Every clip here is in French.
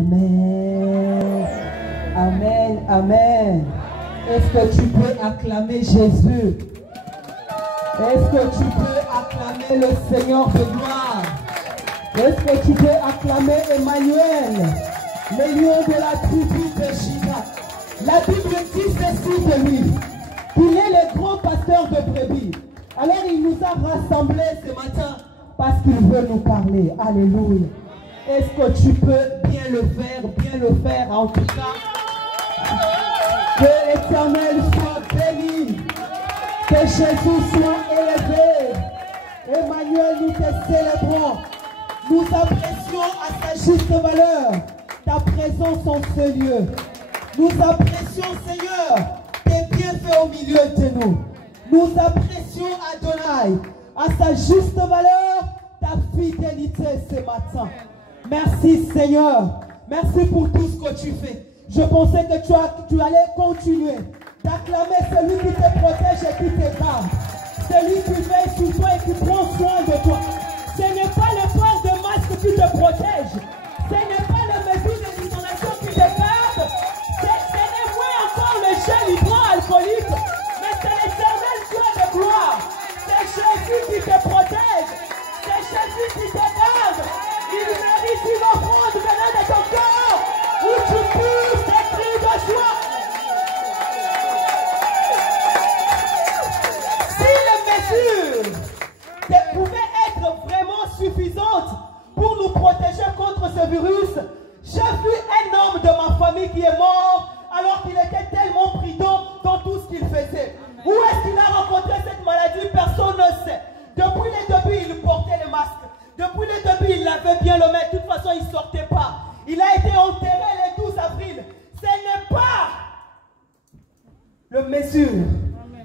Amen. Amen. Amen. Est-ce que tu peux acclamer Jésus? Est-ce que tu peux acclamer le Seigneur de gloire? Est-ce que tu peux acclamer Emmanuel, le lion de la tribu de Juda? La Bible dit ceci de lui, qu'il est le grand pasteur de brebis. Alors il nous a rassemblés ce matin parce qu'il veut nous parler. Alléluia. Est-ce que tu peux bien le faire en tout cas? Que l'Éternel soit béni, que Jésus soit élevé. Emmanuel, nous te célébrons. Nous apprécions à sa juste valeur ta présence en ce lieu. Nous apprécions, Seigneur, tes bienfaits au milieu de nous. Nous apprécions, Adonai, à sa juste valeur ta fidélité ce matin. Merci, Seigneur. Merci pour tout ce que tu fais. Je pensais que tu allais continuer d'acclamer celui qui te protège et qui te garde. Celui qui veille sur toi et qui prend soin de toi. Ce n'est pas le port de masque qui te protège. Ce n'est pas le mesure de l'isolation qui te garde. Ce n'est moins encore le gel hydroalcoolique. Mais c'est l'Éternel Dieu de gloire. C'est Jésus qui te protège. C'est Jésus qui te garde. Il mérite une offrande venant de ton cœur où tu pousses des cris de joie. Si les mesures pouvaient être vraiment suffisantes pour nous protéger contre ce virus, j'ai vu un homme de ma famille qui est mort alors qu'il était tellement prudent dans tout ce qu'il faisait. Où est-ce qu'il a rencontré cette maladie? Personne ne sait. Depuis les débuts, il portait le masque. Depuis le début, il l'avait bien le mettre. De toute façon, il ne sortait pas. Il a été enterré le 12 avril. Ce n'est pas le mesure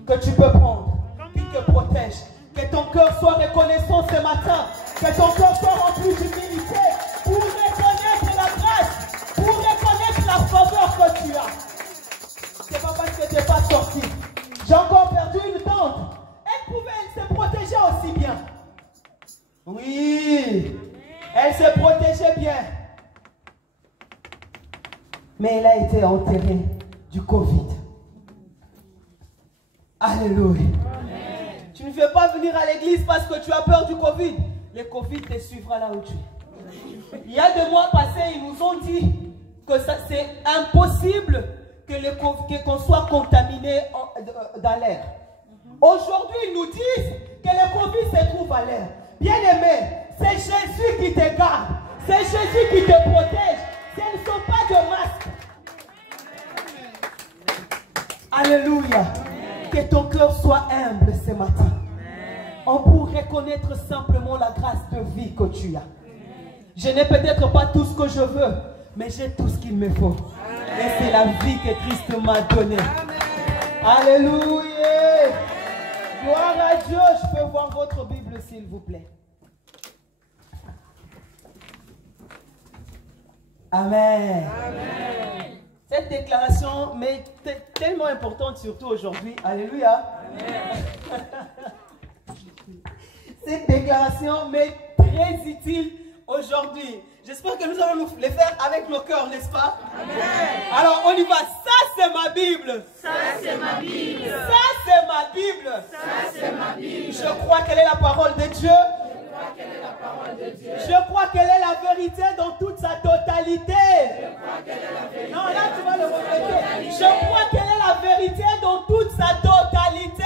que tu peux prendre qui te protège. Que ton cœur soit reconnaissant ce matin. Que ton cœur soit rempli d'humilité pour reconnaître la grâce, pour reconnaître la faveur que tu as. C'est pas parce que tu n'es pas sorti. J'ai encore perdu une tante. Elle se protéger aussi bien. Oui, elle se protégeait bien. Mais elle a été enterrée du Covid. Alléluia. Tu ne veux pas venir à l'église parce que tu as peur du Covid. Le Covid te suivra là où tu es. Il y a 2 mois passés, ils nous ont dit que c'est impossible qu'on soit contaminé dans l'air. Aujourd'hui, ils nous disent que le Covid se trouve à l'air. Bien-aimé, c'est Jésus qui te garde. C'est Jésus qui te protège. Ce ne sont pas de masques. Alléluia. Que ton cœur soit humble ce matin. On peut reconnaître simplement la grâce de vie que tu as. Je n'ai peut-être pas tout ce que je veux, mais j'ai tout ce qu'il me faut. Et c'est la vie que Christ m'a donnée. Alléluia. Gloire à Dieu. Je peux voir votre Bible s'il vous plaît. Amen. Amen. Cette déclaration m'est tellement importante, surtout aujourd'hui. Alléluia. Amen. Cette déclaration m'est très utile aujourd'hui. J'espère que nous allons le faire avec nos cœurs, n'est-ce pas? Amen. Alors on y va. Ça c'est ma Bible. Ça c'est ma Bible. Ça c'est ma Bible. Ça c'est ma Bible. Je crois qu'elle est la parole de Dieu. Je crois qu'elle est la vérité dans toute sa totalité. Non, là tu vas le répéter. Je crois qu'elle est la vérité dans toute sa totalité.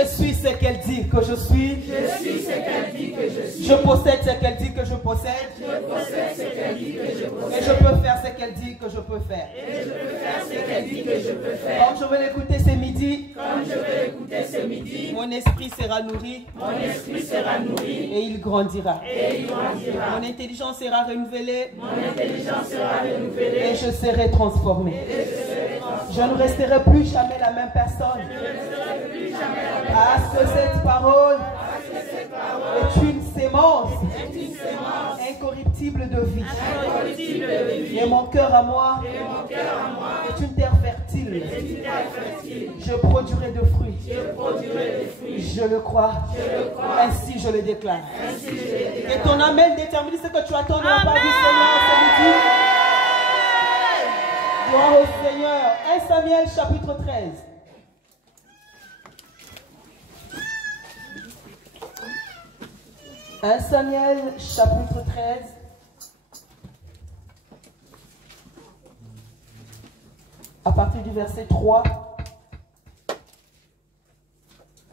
Je suis ce qu'elle dit que je suis. Je suis ce qu'elle dit que je suis. Je possède ce qu'elle dit que je possède. Je possède ce qu'elle dit que je possède. Et je peux faire ce qu'elle dit que je peux faire. Et je peux faire ce qu'elle dit que je peux faire. Comme je vais l'écouter ce midi. Comme je vais l'écouter ce midi. Mon esprit sera nourri. Mon esprit sera nourri. Et il grandira. Et il grandira. Mon intelligence sera renouvelée. Mon intelligence sera renouvelée. Et je serai transformé. Et je serai transformé. Je ne resterai plus jamais la même personne. Parce que cette parole est une sémence incorruptible de vie. Et mon cœur à moi est une terre fertile fertile. Je produirai de fruits. Je le crois. Ainsi je le déclare. Et ton amen détermine ce que tu attends de la part du Seigneur ce midi. Gloire au Seigneur. 1 Samuel chapitre 13. « 1 Samuel, chapitre 13, à partir du verset 3,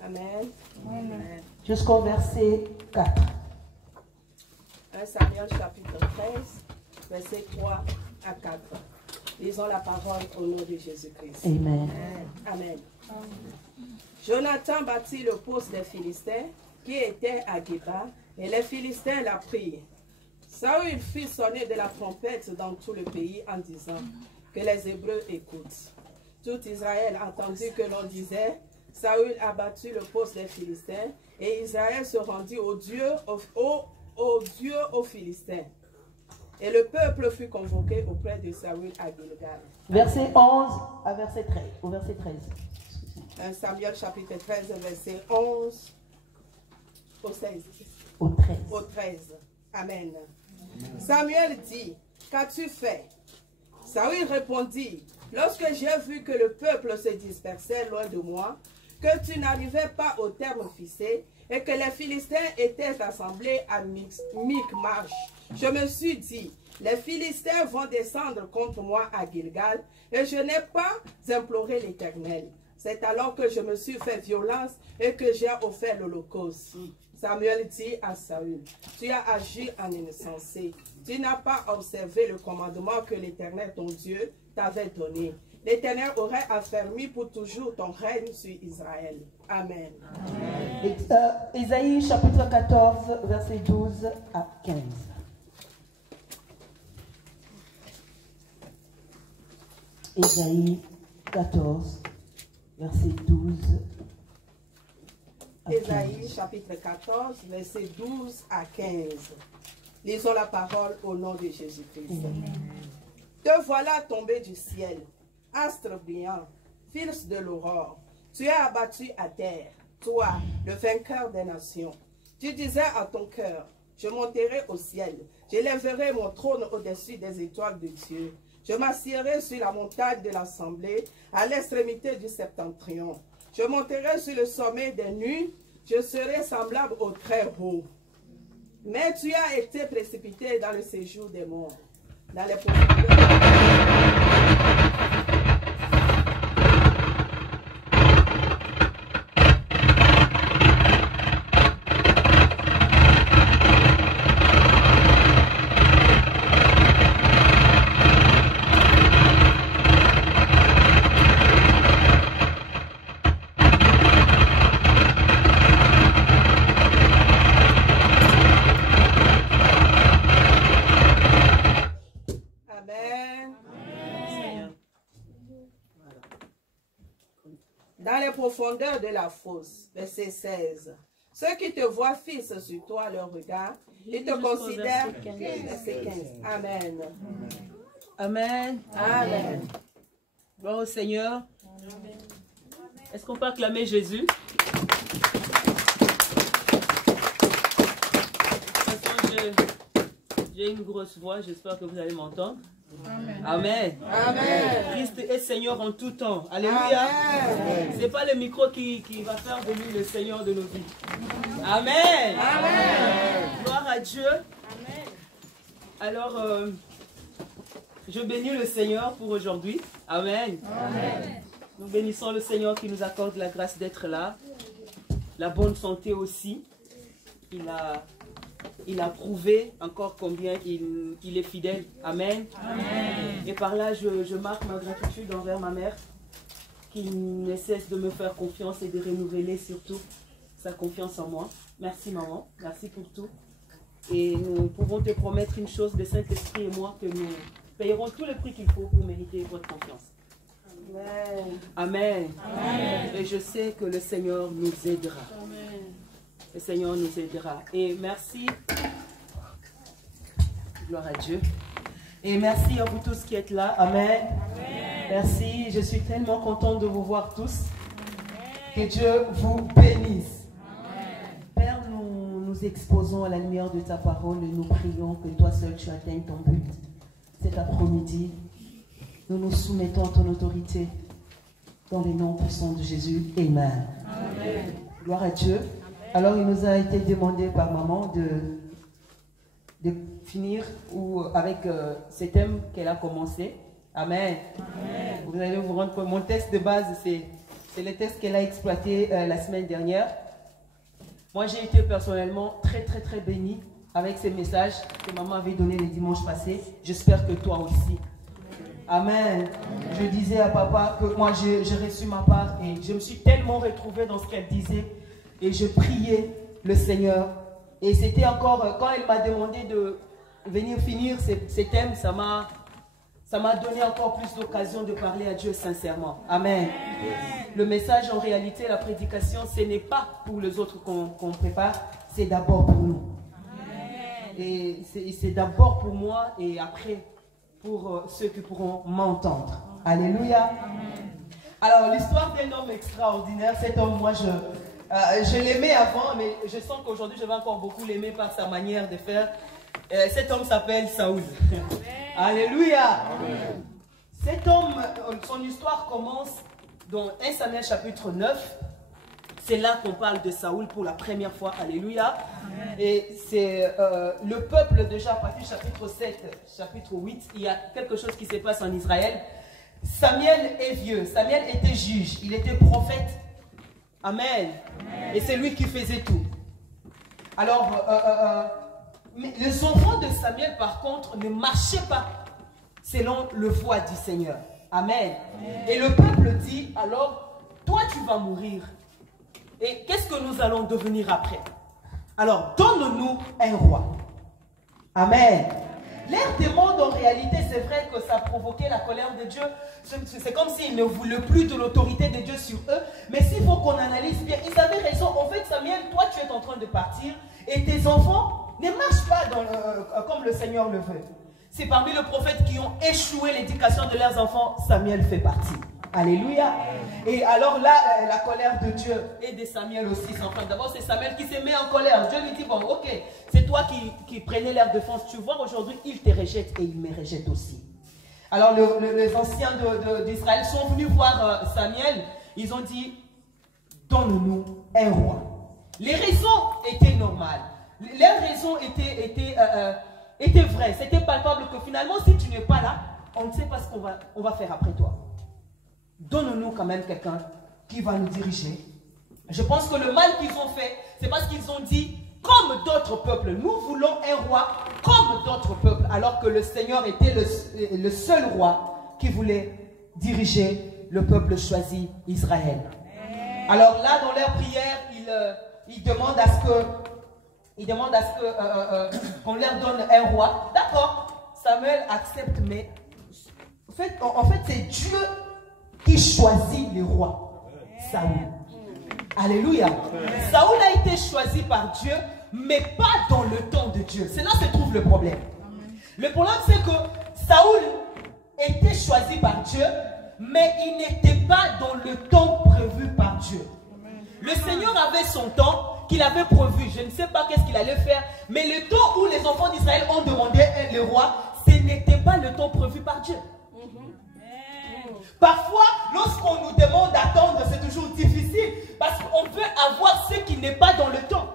Amen. Jusqu'au verset 4. 1 Samuel, chapitre 13, verset 3 à 4. Lisons la parole au nom de Jésus-Christ. Amen. Amen. Jonathan bâtit le poste des Philistins qui était à Géba, et les Philistins la prirent. Saül fit sonner de la trompette dans tout le pays en disant que les Hébreux écoutent. Tout Israël entendit que l'on disait, Saül a battu le poste des Philistins, et Israël se rendit aux dieux aux Philistins. Et le peuple fut convoqué auprès de Saül à Gilgal. Verset 11 à verset 13, au verset 13. 1 Samuel chapitre 13, verset 11 au 16. Au 13. Au 13. Amen. Samuel dit, qu'as-tu fait? Saül répondit, lorsque j'ai vu que le peuple se dispersait loin de moi, que tu n'arrivais pas au terme fixé, et que les Philistins étaient assemblés à Michmash, je me suis dit, les Philistins vont descendre contre moi à Gilgal, et je n'ai pas imploré l'Éternel. C'est alors que je me suis fait violence et que j'ai offert l'holocauste. Samuel dit à Saül, tu as agi en insensé. Tu n'as pas observé le commandement que l'Éternel, ton Dieu, t'avait donné. L'Éternel aurait affermi pour toujours ton règne sur Israël. Amen. Ésaïe chapitre 14, verset 12 à 15. Ésaïe 14, verset 12 à 15. Ésaïe chapitre 14, verset 12 à 15. Lisons la parole au nom de Jésus-Christ. Te voilà tombé du ciel, astre brillant, fils de l'aurore. Tu es abattu à terre, toi, le vainqueur des nations. Tu disais à ton cœur, je monterai au ciel, j'élèverai mon trône au-dessus des étoiles de Dieu. Je m'assierai sur la montagne de l'assemblée, à l'extrémité du septentrion. Je monterai sur le sommet des nues, je serai semblable au très haut. Mais tu as été précipité dans le séjour des morts, dans les profondeurs. Dans les profondeurs de la fosse, verset 16. Ceux qui te voient fixent sur toi leur regard, ils te considèrent. Verset 15. Amen. Amen. Amen. Gloire au Seigneur. Est-ce qu'on peut acclamer Jésus? De toute façon, j'ai une grosse voix, j'espère que vous allez m'entendre. Amen. Amen. Amen. Christ est Seigneur en tout temps. Alléluia. Ce n'est pas le micro qui va faire de nous le Seigneur de nos vies. Amen. Amen. Gloire à Dieu. Amen. Alors, je bénis le Seigneur pour aujourd'hui. Amen. Amen. Nous bénissons le Seigneur qui nous accorde la grâce d'être là. La bonne santé aussi. Il a prouvé encore combien il est fidèle. Amen. Amen. Et par là, je marque ma gratitude envers ma mère qui ne cesse de me faire confiance et de renouveler surtout sa confiance en moi. Merci maman, merci pour tout. Et nous pouvons te promettre une chose, le Saint-Esprit et moi, que nous payerons tout le prix qu'il faut pour mériter votre confiance. Amen. Amen. Amen. Et je sais que le Seigneur nous aidera. Amen. Le Seigneur nous aidera. Et merci. Gloire à Dieu. Et merci à vous tous qui êtes là. Amen. Amen. Merci, je suis tellement contente de vous voir tous. Que Dieu vous bénisse. Père, nous exposons à la lumière de ta parole et nous prions que toi seul tu atteignes ton but. Cet après-midi, nous nous soumettons à ton autorité dans les noms puissants de Jésus. Amen. Amen. Gloire à Dieu. Alors, il nous a été demandé par maman de finir avec ce thème qu'elle a commencé. Amen. Amen. Vous allez vous rendre compte, mon texte de base, c'est le texte qu'elle a exploité la semaine dernière. Moi, j'ai été personnellement très bénie avec ces messages que maman avait donnés les dimanches passés. J'espère que toi aussi. Amen. Amen. Je disais à papa que moi, j'ai reçu ma part et je me suis tellement retrouvée dans ce qu'elle disait. Et je priais le Seigneur. Et c'était encore, quand elle m'a demandé de venir finir ces thèmes, ça m'a donné encore plus d'occasion de parler à Dieu sincèrement. Amen. Le message, en réalité, la prédication, ce n'est pas pour les autres qu'on prépare, c'est d'abord pour nous. Amen. Et c'est d'abord pour moi et après pour ceux qui pourront m'entendre. Alléluia. Amen. Alors, l'histoire d'un homme extraordinaire, cet homme, moi, je l'aimais avant, mais je sens qu'aujourd'hui, je vais encore beaucoup l'aimer par sa manière de faire. Cet homme s'appelle Saoul. Alléluia. Amen. Cet homme, son histoire commence dans 1 Samuel chapitre 9. C'est là qu'on parle de Saoul pour la première fois. Alléluia. Amen. Et c'est le peuple déjà, à partir du chapitre 7, chapitre 8, il y a quelque chose qui se passe en Israël. Samuel est vieux. Samuel était juge. Il était prophète. Amen. Amen. Et c'est lui qui faisait tout. Alors, mais les enfants de Samuel, par contre, ne marchaient pas selon le voie du Seigneur. Amen. Amen. Et le peuple dit, alors, toi tu vas mourir. Et qu'est-ce que nous allons devenir après? Alors, donne-nous un roi. Amen. Leur demande, en réalité, c'est vrai que ça provoquait la colère de Dieu. C'est comme s'ils ne voulaient plus de l'autorité de Dieu sur eux. Mais s'il faut qu'on analyse bien, ils avaient raison. En fait, Samuel, toi, tu es en train de partir et tes enfants ne marchent pas comme le Seigneur le veut. C'est parmi les prophètes qui ont échoué l'éducation de leurs enfants, Samuel fait partie. Alléluia. Et alors là, la colère de Dieu et de Samuel aussi s'enflamme. D'abord, c'est Samuel qui se met en colère. Dieu lui dit, bon, ok, c'est toi qui prenais leur défense. Tu vois, aujourd'hui, il te rejette et il me rejette aussi. Alors, les anciens d'Israël sont venus voir Samuel. Ils ont dit, donne-nous un roi. Les raisons étaient normales. Les raisons étaient vraies. C'était palpable que finalement, si tu n'es pas là, on ne sait pas ce qu'on va faire après toi. Donne-nous quand même quelqu'un qui va nous diriger. Je pense que le mal qu'ils ont fait, c'est parce qu'ils ont dit, comme d'autres peuples, nous voulons un roi comme d'autres peuples, alors que le Seigneur était le seul roi qui voulait diriger le peuple choisi, Israël. Alors là, dans leur prière, ils demandent à ce qu'on leur donne un roi. D'accord, Samuel accepte, mais en fait c'est Dieu qui choisit les rois. Saoul. Alléluia. Saoul a été choisi par Dieu, mais pas dans le temps de Dieu. C'est là que se trouve le problème. Le problème, c'est que Saoul était choisi par Dieu, mais il n'était pas dans le temps prévu par Dieu. Le Seigneur avait son temps qu'il avait prévu. Je ne sais pas qu'est-ce qu'il allait faire, mais le temps où les enfants d'Israël ont demandé le roi, ce n'était pas le temps prévu par Dieu. Parfois, lorsqu'on nous demande d'attendre, c'est toujours difficile parce qu'on peut avoir ce qui n'est pas dans le temps.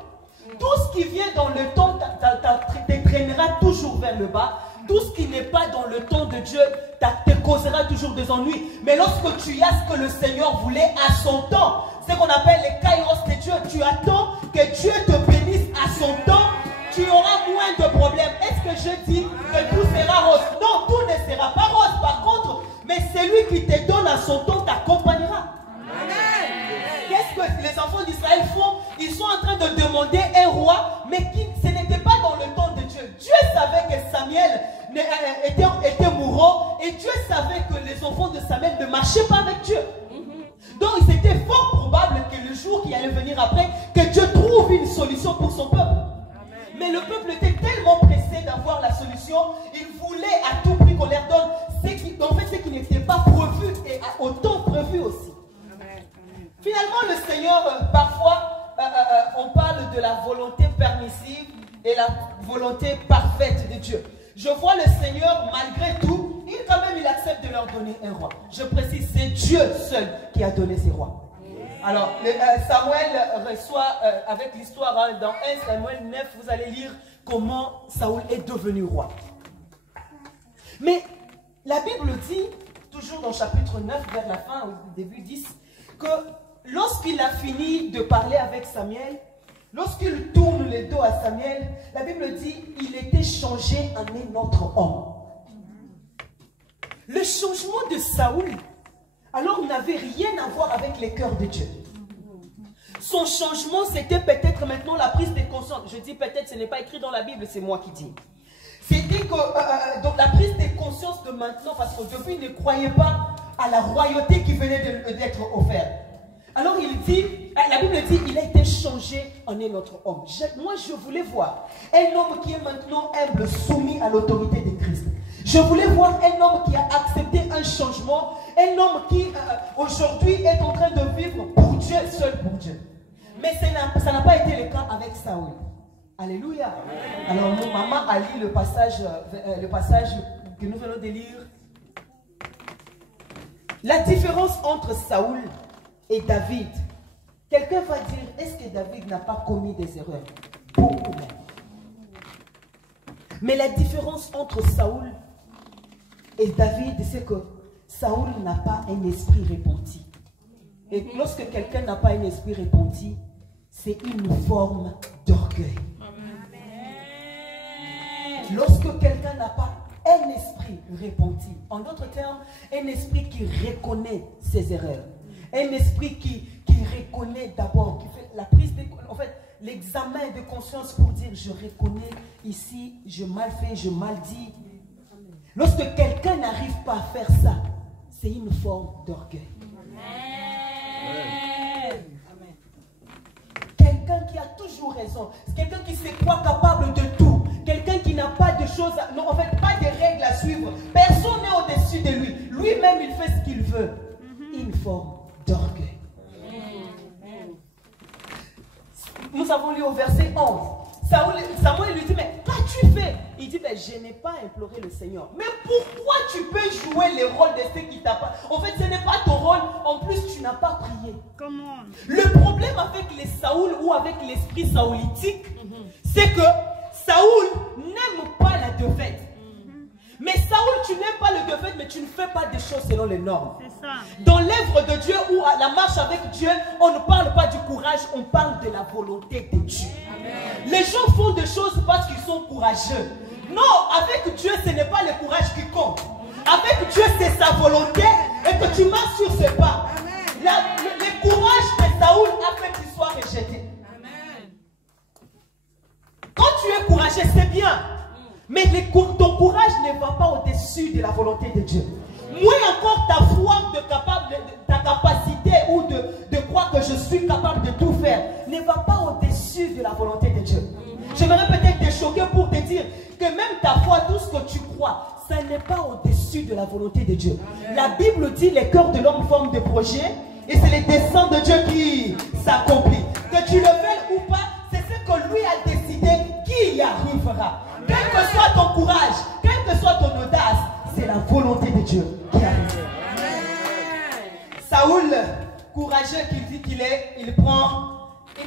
Tout ce qui vient dans le temps t'entraînera toujours vers le bas. Tout ce qui n'est pas dans le temps de Dieu te causera toujours des ennuis. Mais lorsque tu as ce que le Seigneur voulait à son temps, ce qu'on appelle les kairos de Dieu, tu attends que Dieu te bénisse à son temps, tu auras moins de problèmes. Est-ce que je dis que tout sera rose? Non, tout ne sera pas rose. Par contre, mais celui qui te donne à son temps t'accompagnera. Qu'est-ce que les enfants d'Israël font? Ils sont en train de demander un roi, mais ce n'était pas dans le temps de Dieu. Dieu savait que Samuel était mourant et Dieu savait que les enfants de Samuel ne marchaient pas avec Dieu. Donc c'était fort probable que le jour qui allait venir après, que Dieu trouve une solution pour son peuple. Mais le peuple était tellement pressé d'avoir la solution, il voulait à tout prix qu'on leur donne ce qui n'était pas prévu parle de la volonté permissive et la volonté parfaite de Dieu. Je vois le Seigneur, malgré tout, il accepte de leur donner un roi. Je précise, c'est Dieu seul qui a donné ces rois. Alors, Samuel reçoit, avec l'histoire, dans 1 Samuel 9, vous allez lire comment Saoul est devenu roi. Mais la Bible dit, toujours dans chapitre 9, vers la fin, au début 10, que lorsqu'il a fini de parler avec Samuel, lorsqu'il tourne le dos à Samuel, la Bible dit, il était changé en un autre homme. Le changement de Saoul, alors, n'avait rien à voir avec les cœurs de Dieu. Son changement, c'était peut-être maintenant la prise de conscience. Je dis peut-être, ce n'est pas écrit dans la Bible, c'est moi qui dis. C'était que donc la prise de conscience de maintenant, parce qu'au début, il ne croyait pas à la royauté qui venait d'être offerte. Alors il dit, la Bible dit, il a été changé en un autre homme. Moi, je voulais voir un homme qui est maintenant humble, soumis à l'autorité de Christ. Je voulais voir un homme qui a accepté un changement, un homme qui aujourd'hui est en train de vivre pour Dieu, seul pour Dieu. Mais ça n'a pas été le cas avec Saoul. Alléluia. Alors mon maman a lu le passage que nous venons de lire. La différence entre Saoul et David. Quelqu'un va dire, est-ce que David n'a pas commis des erreurs? Beaucoup même. Mais la différence entre Saoul et David, c'est que Saoul n'a pas un esprit repenti. Et lorsque quelqu'un n'a pas un esprit repenti, c'est une forme d'orgueil. Lorsque quelqu'un n'a pas un esprit repenti, en d'autres termes, un esprit qui reconnaît ses erreurs, un esprit qui reconnaît d'abord, qui fait la prise de, en fait, l'examen de conscience pour dire, je reconnais ici, je mal fait, je mal dit. Lorsque quelqu'un n'arrive pas à faire ça, c'est une forme d'orgueil. Quelqu'un qui a toujours raison, quelqu'un qui se croit capable de tout, quelqu'un qui n'a pas de choses, non, en fait, pas de règles à suivre. Personne n'est au-dessus de lui. Lui-même, il fait ce qu'il veut. Une forme d'orgueil. Nous avons lu au verset 11. Samuel lui dit, mais qu'as-tu fait? Il dit, mais je n'ai pas imploré le Seigneur. Mais pourquoi tu peux jouer le rôle de ceux qui t'ont pas... En fait, ce n'est pas ton rôle. En plus, tu n'as pas prié. Comment? Le problème avec les Saoul ou avec l'esprit saoulitique, c'est que Saoul n'aime pas la défaite. Mais Saoul, tu n'aimes pas le défaite, mais tu ne fais pas des choses selon les normes. C'est ça. Dans l'œuvre de Dieu ou à la marche avec Dieu, on ne parle pas du courage, on parle de la volonté de Dieu. Amen. Les gens font des choses parce qu'ils sont courageux. Non, avec Dieu, ce n'est pas le courage qui compte. Avec Dieu, c'est sa volonté et que tu marches sur ses pas. Le courage de Saoul a fait qu'il soit rejeté. Amen. Quand tu es courageux, c'est bien. Mais ton courage ne va pas au-dessus de la volonté de Dieu. Moins encore ta foi, ta capacité ou de croire que je suis capable de tout faire, ne va pas au-dessus de la volonté de Dieu. J'aimerais peut-être te choquer pour te dire que même ta foi, tout ce que tu crois, ça n'est pas au-dessus de la volonté de Dieu. La Bible dit les cœurs de l'homme forment des projets et c'est les desseins de Dieu qui s'accomplissent. Que tu le veuilles ou pas, c'est ce que lui a décidé qui y arrivera. Quel que soit ton courage, quelle que soit ton audace, c'est la volonté de Dieu qui arrive. Saoul, courageux qu'il dit qu'il est, il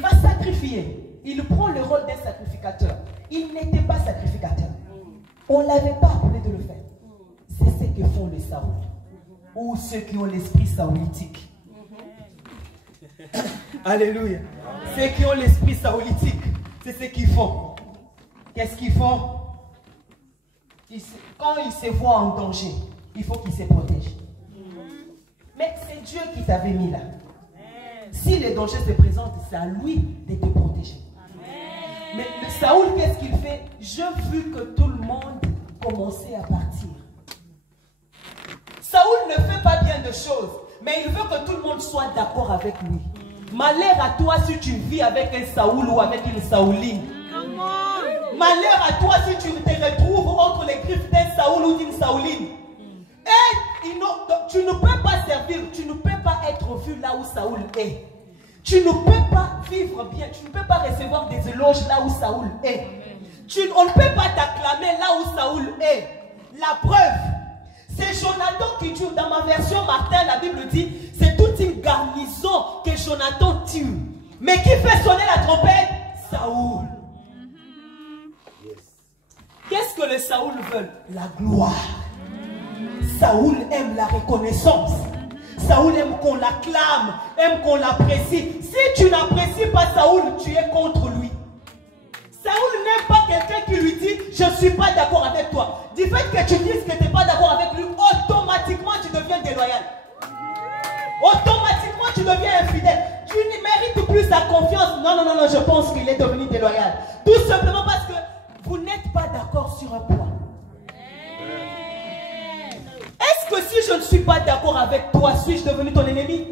va sacrifier. Il prend le rôle d'un sacrificateur. Il n'était pas sacrificateur. On ne l'avait pas appelé de le faire. C'est ce que font les Saoul. Ou ceux qui ont l'esprit saoulitique. Alléluia. Ceux qui ont l'esprit saoulitique, c'est ce qu'ils font. Qu'est-ce qu'ils font? Quand ils se voient en danger, il faut qu'ils se protègent. Mais c'est Dieu qui t'avait mis là. Si le danger se présente, c'est à lui de te protéger. Mais Saoul, qu'est-ce qu'il fait? J'ai vu que tout le monde commençait à partir. Saoul ne fait pas bien de choses, mais il veut que tout le monde soit d'accord avec lui. Malheur à toi si tu vis avec un Saoul ou avec une Saouline. Malheur à toi si tu te retrouves entre les griffes d'un Saoul ou d'une Saouline. Et tu ne peux pas servir, tu ne peux pas être vu là où Saoul est. Tu ne peux pas vivre bien, tu ne peux pas recevoir des éloges là où Saoul est. On ne peut pas t'acclamer là où Saoul est. La preuve, c'est Jonathan qui tue. Dans ma version Martin, la Bible dit, c'est toute une garnison que Jonathan tue. Mais qui fait sonner la trompette? Saoul. Qu'est-ce que les Saoul veulent? La gloire. Saoul aime la reconnaissance. Saoul aime qu'on l'acclame, aime qu'on l'apprécie. Si tu n'apprécies pas Saoul, tu es contre lui. Saoul n'aime pas quelqu'un qui lui dit « Je ne suis pas d'accord avec toi ». Du fait que tu dises que tu n'es pas d'accord avec lui, automatiquement tu deviens déloyal. Automatiquement tu deviens infidèle. Tu ne mérites plus sa confiance. Non, non, non, non, je pense qu'il est devenu déloyal. Tout simplement parce que vous n'êtes pas d'accord sur un point. Est-ce que si je ne suis pas d'accord avec toi, suis-je devenu ton ennemi?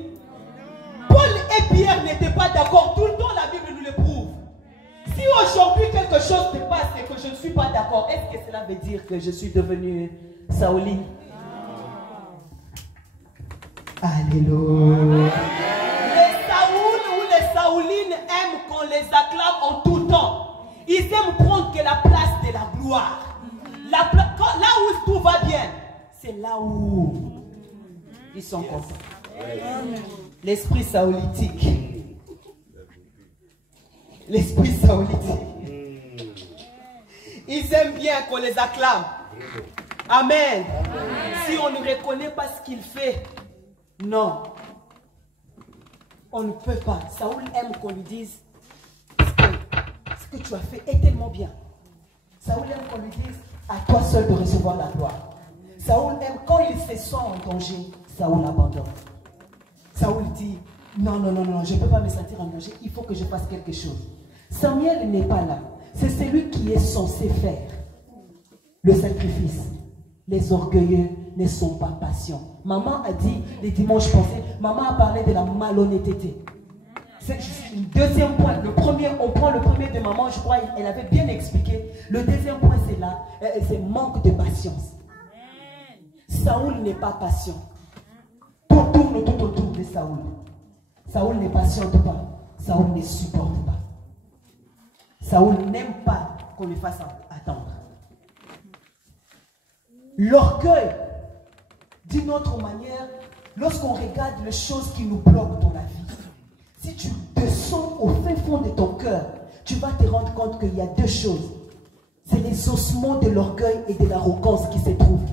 Paul et Pierre n'étaient pas d'accord. Tout le temps, la Bible nous le prouve. Si aujourd'hui quelque chose se passe et que je ne suis pas d'accord, est-ce que cela veut dire que je suis devenu Saouli? Alléluia. Les Saoul ou les Saoulines aiment qu'on les acclame en tout temps. Ils aiment prendre que la place de la gloire. Là où tout va bien, c'est là où ils sont contents. L'esprit saoulitique. L'esprit saoulitique. Ils aiment bien qu'on les acclame. Amen. Si on ne reconnaît pas ce qu'il fait, non. On ne peut pas. Saoul aime qu'on lui dise ce que tu as fait est tellement bien. Saoul aime qu'on lui dise à toi seul de recevoir la gloire. Saoul aime quand il se sent en danger, Saoul abandonne. Saoul dit non, non, non, non, je ne peux pas me sentir en danger, il faut que je fasse quelque chose. Samuel n'est pas là. C'est celui qui est censé faire le sacrifice. Les orgueilleux ne sont pas patients. Maman a dit, les dimanches passés, maman a parlé de la malhonnêteté. C'est le deuxième point. Le premier, on prend le premier de maman, je crois, elle avait bien expliqué. Le deuxième point, c'est là, c'est manque de patience. Saoul n'est pas patient. Tout tourne tout autour de Saoul. Saoul ne patiente pas. Saoul ne supporte pas. Saoul n'aime pas qu'on le fasse attendre. L'orgueil, d'une autre manière, lorsqu'on regarde les choses qui nous bloquent dans la vie, si tu te sens au fin fond de ton cœur, tu vas te rendre compte qu'il y a deux choses. C'est les ossements de l'orgueil et de l'arrogance qui se trouvent.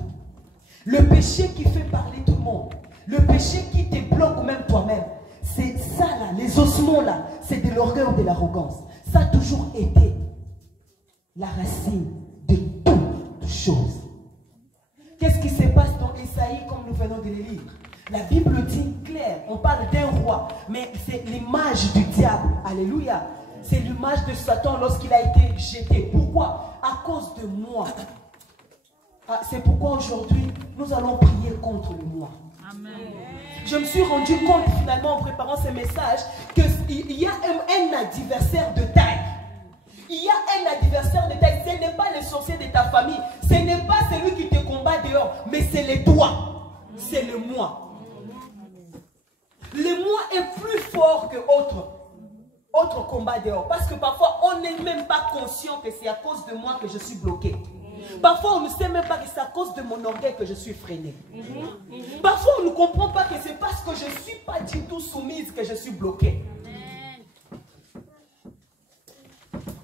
Le péché qui fait parler tout le monde, le péché qui te bloque même toi-même, c'est ça là, les ossements là, c'est de l'orgueil ou de l'arrogance. Ça a toujours été la racine de toutes choses. Qu'est-ce qui se passe dans Ésaïe comme nous venons de le lire? La Bible dit clair, on parle d'un roi, mais c'est l'image du diable. Alléluia. C'est l'image de Satan lorsqu'il a été jeté. Pourquoi? À cause de moi. Ah, c'est pourquoi aujourd'hui, nous allons prier contre le moi. Amen. Je me suis rendu compte finalement en préparant ce message qu'il y a un adversaire de taille. Il y a un adversaire de taille. Ce n'est pas le sorcier de ta famille. Ce n'est pas celui qui te combat dehors. Mais c'est le toi. C'est le moi. Le moi est plus fort que autre combat dehors. Parce que parfois, on n'est même pas conscient que c'est à cause de moi que je suis bloqué. Parfois, on ne sait même pas que c'est à cause de mon orgueil que je suis freiné. Parfois, on ne comprend pas que c'est parce que je ne suis pas du tout soumise que je suis bloqué.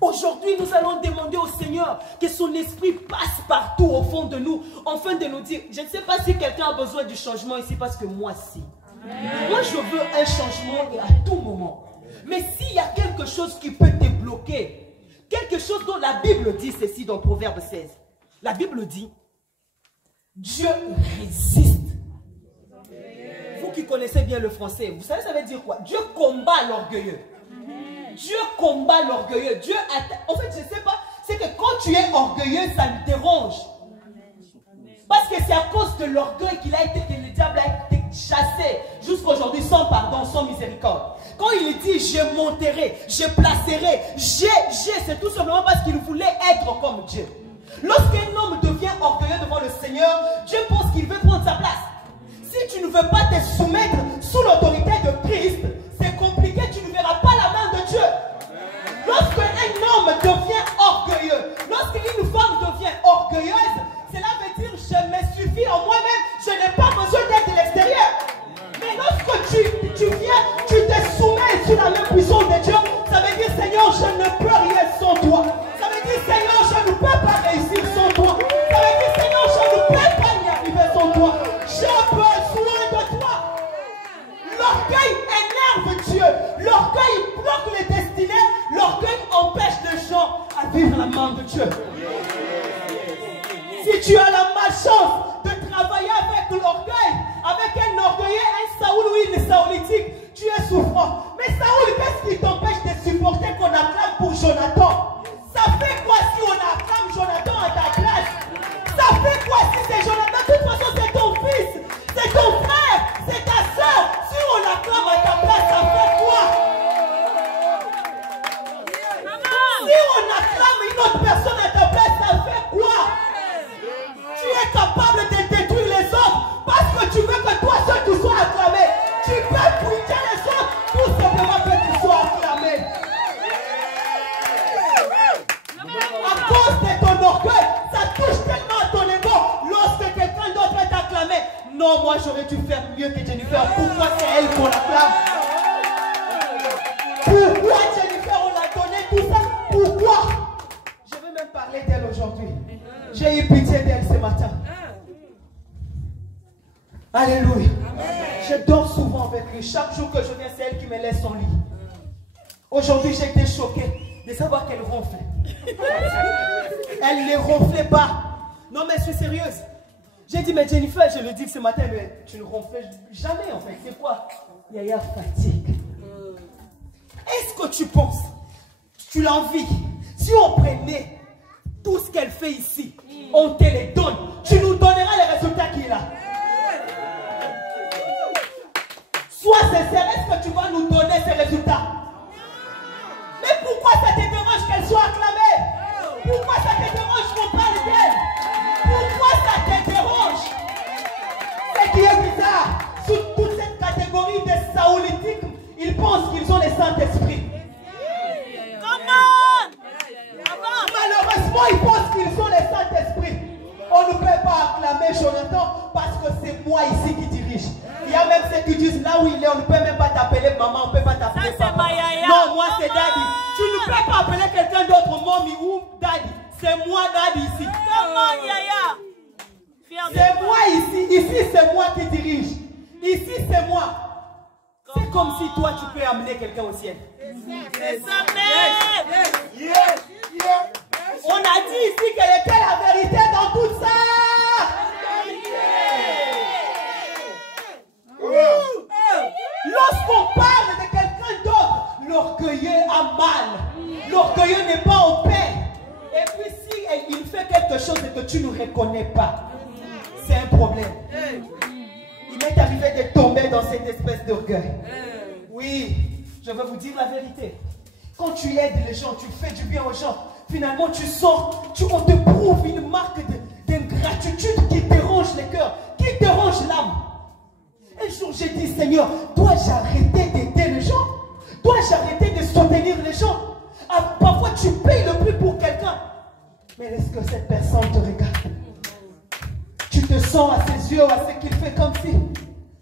Aujourd'hui, nous allons demander au Seigneur que son esprit passe partout au fond de nous, afin de nous dire, je ne sais pas si quelqu'un a besoin du changement ici, parce que moi, si. Moi, je veux un changement et à tout moment. Mais s'il y a quelque chose qui peut te bloquer, quelque chose dont la Bible dit ceci dans Proverbe 16. La Bible dit, Dieu résiste. Vous qui connaissez bien le français, vous savez ça veut dire quoi? Dieu combat l'orgueilleux. Dieu combat l'orgueilleux. Dieu en fait, je ne sais pas, c'est que quand tu es orgueilleux, ça me dérange. Parce que c'est à cause de l'orgueil qu'il a été, que le diable a été chassé jusqu'à aujourd'hui sans pardon, sans miséricorde. Quand il dit je monterai, je placerai, c'est tout simplement parce qu'il voulait être comme Dieu. Lorsqu'un homme devient orgueilleux devant le Seigneur, Dieu pense qu'il veut prendre sa place. Si tu ne veux pas te soumettre sous l'autorité de Christ, c'est compliqué, tu ne Lorsque un homme devient orgueilleux, lorsqu'une femme devient orgueilleuse, cela veut dire je me suffis en moi-même, je n'ai pas besoin d'aide de l'extérieur. Mais lorsque tu viens, tu te soumets sous la main puissante de Dieu, ça veut dire Seigneur, je ne peux rien sans toi. Ça veut dire Seigneur, je ne peux pas réussir sans toi. Ça veut dire Seigneur, je ne peux pas y arriver sans toi. J'ai besoin de toi. L'orgueil énerve Dieu. L'orgueil bloque les destinées. L'orgueil empêche les gens à vivre la main de Dieu. Si tu as la malchance de travailler avec l'orgueil, avec un orgueilleux, un Saoul ou une Saoulitique, tu es souffrant. Mais Saoul, qu'est-ce qui t'empêche de supporter qu'on acclame pour Jonathan? Ça fait quoi si on acclame Jonathan à ta place? Ça fait quoi si c'est Jonathan? De toute façon, c'est ton fils, c'est ton frère, c'est ta soeur. Si on acclame à ta place, ça fait quoi? Si on acclame une autre personne à ta place, ça fait quoi? Tu es capable de détruire les autres parce que tu veux que toi seul tu sois acclamé. Tu peux puiser les autres tout simplement que tu sois acclamé. À cause de ton orgueil, ça touche tellement à ton ego. Lorsque quelqu'un d'autre est acclamé, non, moi j'aurais dû faire mieux que Jennifer. Pourquoi c'est elle qu'on acclame? Pourquoi Jennifer on l'a donné tout ça? Pourquoi? Je vais même parler d'elle aujourd'hui. J'ai eu pitié d'elle ce matin. Alléluia. Je dors souvent avec lui. Chaque jour que je viens, c'est elle qui me laisse son lit. Aujourd'hui, j'ai été choquée de savoir qu'elle ronflait. Elle ne ronflait pas. Non, mais je suis sérieuse. J'ai dit, mais Jennifer, je le dis ce matin, mais tu ne ronfles jamais en fait. C'est quoi? Yaya fatigue. Est-ce que tu penses, tu l'envies, si on prenait tout ce qu'elle fait ici, on te les donne, tu nous donneras les résultats qu'il a? Sois sincère, est-ce que tu vas nous donner ces résultats? Mais pourquoi ça te dérange qu'elle soit acclamée? Pourquoi ça te dérange qu'on parle d'elle? Pourquoi ça te dérange? Ce qui est bizarre, sur toute cette catégorie de saoulitiques, ils pensent qu'ils ont le Saint-Esprit. Malheureusement, ils pensent qu'ils ont le Saint-Esprit. On ne peut pas acclamer Jonathan parce que c'est moi ici qui dirige. Il y a même ceux qui disent là où il est, on ne peut même pas t'appeler maman, on ne peut pas t'appeler papa. Non, moi c'est daddy. Tu ne peux pas appeler quelqu'un d'autre mommy ou daddy. C'est moi daddy ici. C'est moi ici. Ici c'est moi qui dirige. Ici c'est moi. C'est comme si toi tu peux amener quelqu'un au ciel. C'est ça même. On a dit ici quelle était la vérité dans tout ça. Lorsqu'on parle de quelqu'un d'autre, l'orgueilleux a mal. L'orgueilleux n'est pas en paix. Et puis si il fait quelque chose et que tu ne reconnais pas, c'est un problème. Il m'est arrivé de tomber dans cette espèce d'orgueil. Oui, je vais vous dire la vérité. Quand tu aides les gens, tu fais du bien aux gens, finalement tu sors, on te prouve une marque d'ingratitude qui dérange le cœur, qui dérange l'âme. Un jour j'ai dit, Seigneur, dois-je arrêter d'aider les gens? Dois-je arrêter de soutenir les gens? Parfois tu payes le prix pour quelqu'un. Mais est-ce que cette personne te regarde? Tu te sens à ses yeux, à ce qu'il fait comme si...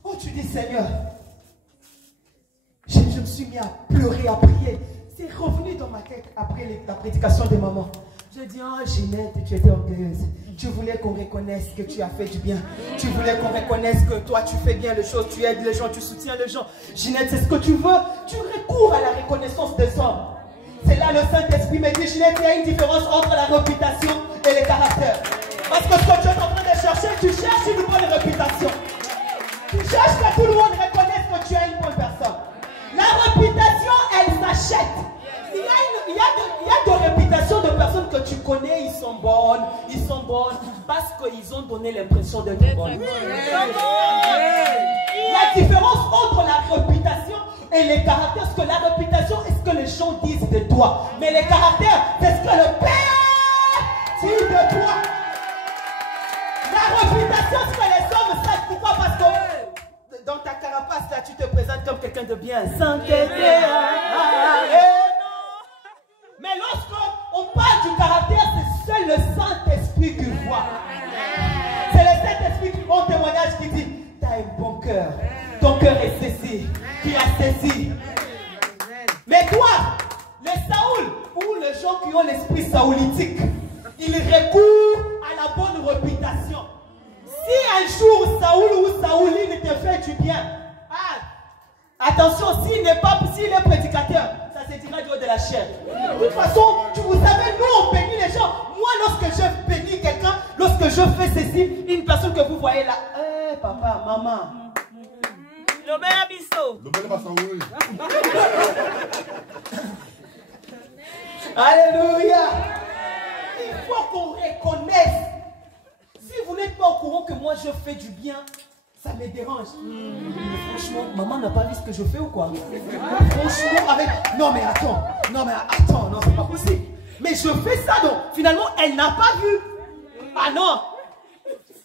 Oh, tu dis, Seigneur, je me suis mis à pleurer, à prier. C'est revenu dans ma tête après la prédication de maman. Je dis, oh Ginette, tu étais orgueilleuse. Tu voulais qu'on reconnaisse que tu as fait du bien. Tu voulais qu'on reconnaisse que toi, tu fais bien les choses, tu aides les gens, tu soutiens les gens. Ginette, c'est ce que tu veux. Tu recours à la reconnaissance des hommes. C'est là le Saint-Esprit me dit, Ginette, il y a une différence entre la réputation et le caractère. Parce que ce que tu es en train de chercher, tu cherches une bonne réputation. Tu cherches que tout le monde reconnaisse que tu es une bonne personne. La réputation, elle s'achète. Il y a de réputations de personnes que tu connais, ils sont bonnes parce qu'ils ont donné l'impression d'être bonnes. La différence entre la réputation et les caractères, c'est que la réputation est ce que les gens disent de toi. Mais les caractères, c'est ce que le Père dit de toi. La réputation, c'est que les hommes savent pourquoi. Parce que dans ta carapace, là, tu te présentes comme quelqu'un de bien. lorsqu'on parle du caractère, c'est seul le Saint-Esprit qui voit. C'est le Saint-Esprit qui rend témoignage qui dit, tu as un bon cœur. Ton cœur est saisi. Tu as saisi. Mais toi, les Saoul, ou les gens qui ont l'esprit saoulitique, ils recourent à la bonne réputation. Si un jour Saoul ou Saouline te fait du bien, attention, s'il est prédicateur, ça se dira du haut de la chair. De toute façon, vous savez, nous on bénit les gens. Moi, lorsque je bénis quelqu'un, lorsque je fais ceci, une personne que vous voyez là, papa, maman. Alléluia. Il faut qu'on reconnaisse. Si vous n'êtes pas au courant que moi je fais du bien, ça me dérange. Mais franchement, maman n'a pas vu ce que je fais ou quoi? Franchement, avec... Non mais attends, non c'est pas possible. Mais je fais ça donc, finalement elle n'a pas vu. Ah non.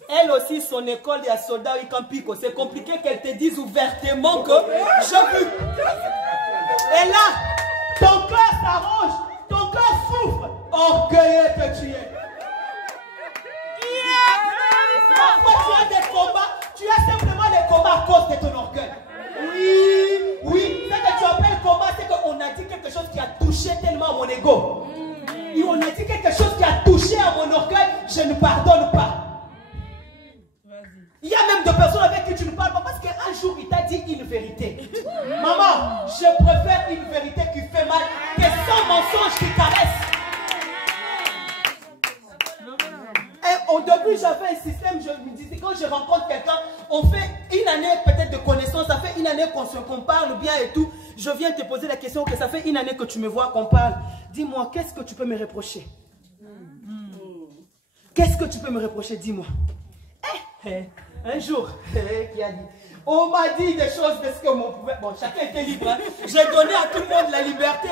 Elle aussi, son école et à soldat et campico, c'est compliqué qu'elle te dise ouvertement que j'ai vu. Et là, ton cœur s'arrange, ton cœur souffre, orgueilleux que tu es. Parfois tu as des combats, tu as simplement des combats à cause de ton orgueil. Oui, ce que tu appelles combat, c'est qu'on a dit quelque chose qui a touché tellement mon ego. Et on a dit quelque chose qui a touché à mon orgueil, je ne pardonne pas. Il y a même des personnes avec qui tu ne parles pas parce qu'un jour il t'a dit une vérité. Maman, je préfère une vérité qui fait mal que 100 mensonges qui caressent. Et au début, j'avais un système, je me disais, quand je rencontre quelqu'un, on fait une année peut-être de connaissance, ça fait une année qu'on parle bien et tout. Je viens te poser la question, que ça fait une année que tu me vois, qu'on parle. Dis-moi, qu'est-ce que tu peux me reprocher? Qu'est-ce que tu peux me reprocher? Dis-moi. Un jour, qui a dit, on m'a dit des choses de ce que mon pouvait. Bon, chacun était libre. Hein. J'ai donné à tout le monde la liberté.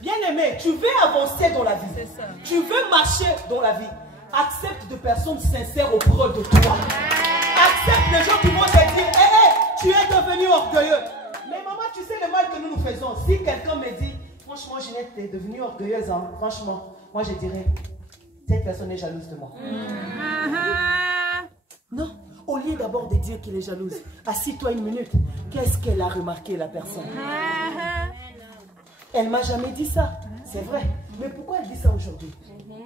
Bien aimé, tu veux avancer dans la vie. Tu veux marcher dans la vie. Accepte de personnes sincères auprès de toi. Accepte les gens qui vont te dire, tu es devenu orgueilleux. Mais maman, tu sais le mal que nous faisons. Si quelqu'un me dit, franchement, Ginette, tu es devenue orgueilleuse, hein. Franchement, moi je dirais, cette personne est jalouse de moi. Non. Au lieu d'abord de dire qu'il est jalouse, assis-toi une minute. Qu'est-ce qu'elle a remarqué, la personne? Elle ne m'a jamais dit ça, c'est vrai. Mais pourquoi elle dit ça aujourd'hui?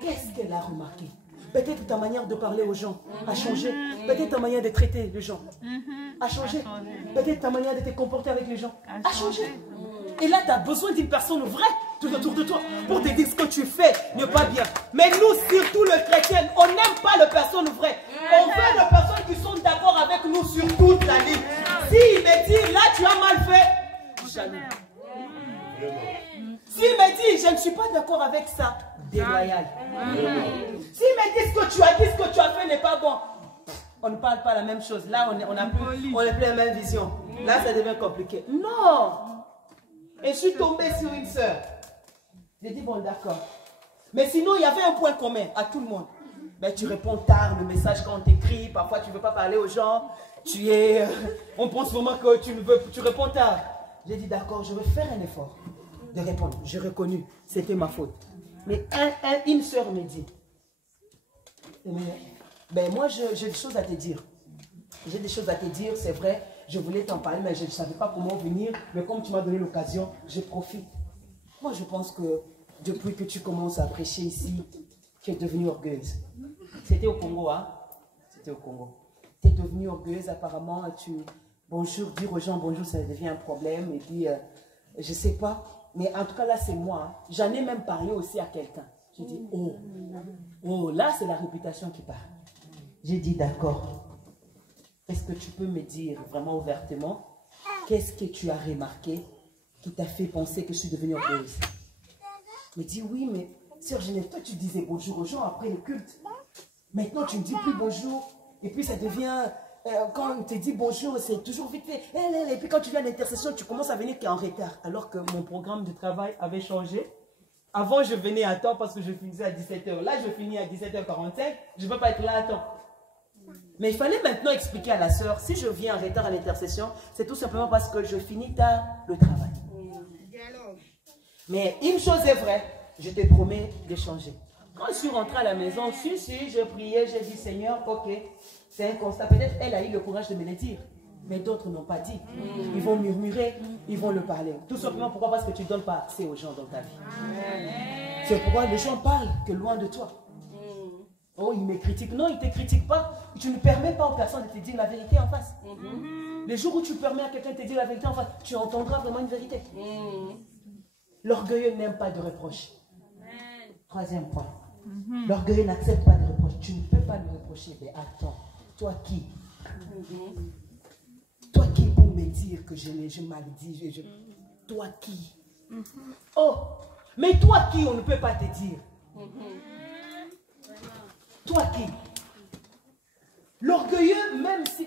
Qu'est-ce qu'elle a remarqué? Peut-être ta manière de parler aux gens a changé. Peut-être ta manière de traiter les gens a changé. Peut-être ta manière de te comporter avec les gens a changé. Et là, tu as besoin d'une personne vraie tout autour de toi pour te dire ce que tu fais n'est pas bien. Mais nous, surtout les chrétiens, on n'aime pas les personnes vraies. On veut des personnes qui sont d'accord avec nous sur toute la ligne. S'il me dit, là, tu as mal fait, jaloux. S'il me dit, je ne suis pas d'accord avec ça, déloyal. S'il me dit, ce que tu as dit, ce que tu as fait n'est pas bon, on ne parle pas la même chose. Là, on n'a plus la même vision. Là, ça devient compliqué. Non. Et je suis tombée sur une sœur. J'ai dit, bon, d'accord. Mais sinon, il y avait un point commun à tout le monde. Ben, tu réponds tard, le message quand on t'écrit, parfois tu ne veux pas parler aux gens. On pense vraiment que tu réponds tard. J'ai dit, d'accord, je vais faire un effort de répondre. J'ai reconnu, c'était ma faute. Mais une sœur me dit, ben moi, j'ai des choses à te dire. J'ai des choses à te dire, c'est vrai. Je voulais t'en parler, mais je ne savais pas comment venir. Mais comme tu m'as donné l'occasion, je profite. Moi, je pense que depuis que tu commences à prêcher ici, tu es devenue orgueilleuse. C'était au Congo, hein? C'était au Congo. Tu es devenue orgueilleuse, apparemment. Bonjour, dire aux gens bonjour, ça devient un problème. Et puis, je ne sais pas. Mais en tout cas, là, c'est moi. Hein. J'en ai même parlé aussi à quelqu'un. J'ai dit, oh, là, c'est la réputation qui parle. J'ai dit, d'accord. Est-ce que tu peux me dire vraiment ouvertement, qu'est-ce que tu as remarqué qui t'a fait penser que je suis devenue orgueilleuse? Il me dit, oui, mais sœur Ginette, toi tu disais bonjour aux gens après le culte. Maintenant tu ne dis plus bonjour. Et puis ça devient, quand on te dit bonjour, c'est toujours vite fait. Et puis quand tu viens à l'intercession, tu commences à venir en retard. Alors que mon programme de travail avait changé. Avant, je venais à temps parce que je finissais à 17h. Là, je finis à 17h45. Je ne peux pas être là à temps. Mais il fallait maintenant expliquer à la sœur, si je viens en retard à l'intercession, c'est tout simplement parce que je finis tard le travail. Mais une chose est vraie, je te promets de changer. Quand je suis rentrée à la maison, si, je priais, j'ai dit, Seigneur, ok, c'est un constat. Peut-être elle a eu le courage de me le dire, mais d'autres n'ont pas dit. Ils vont murmurer, ils vont le parler. Tout simplement, pourquoi? Parce que tu ne donnes pas accès aux gens dans ta vie. C'est pourquoi les gens parlent que loin de toi. Oh, il me critique. Non, il ne te critique pas. Tu ne permets pas aux personnes de te dire la vérité en face. Les jours où tu permets à quelqu'un de te dire la vérité en face, tu entendras vraiment une vérité. L'orgueilleux n'aime pas de reproches. Troisième point. L'orgueilleux n'accepte pas de reproches. Tu ne peux pas lui reprocher. Mais attends, toi qui? Toi qui pour me dire que je mal dit? Toi qui? Oh, mais toi qui on ne peut pas te dire? Toi qui? L'orgueilleux, même si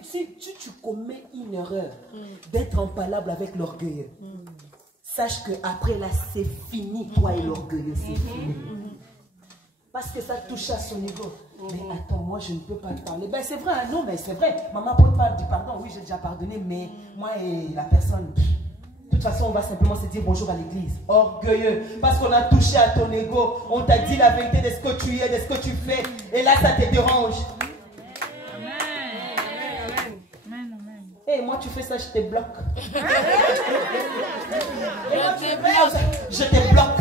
tu commets une erreur d'être empalable avec l'orgueilleux, sache qu'après là, c'est fini, toi et l'orgueilleux, c'est fini. Parce que ça touche à son ego. Mais attends, moi je ne peux pas te parler. Ben c'est vrai, hein, non, mais c'est vrai. Maman peut pas dire pardon, oui, j'ai déjà pardonné, mais moi et la personne, de toute façon, on va simplement se dire bonjour à l'église. Orgueilleux, parce qu'on a touché à ton ego, on t'a dit la vérité de ce que tu es, de ce que tu fais, et là ça te dérange. Et moi tu fais ça, je te bloque. Je te bloque.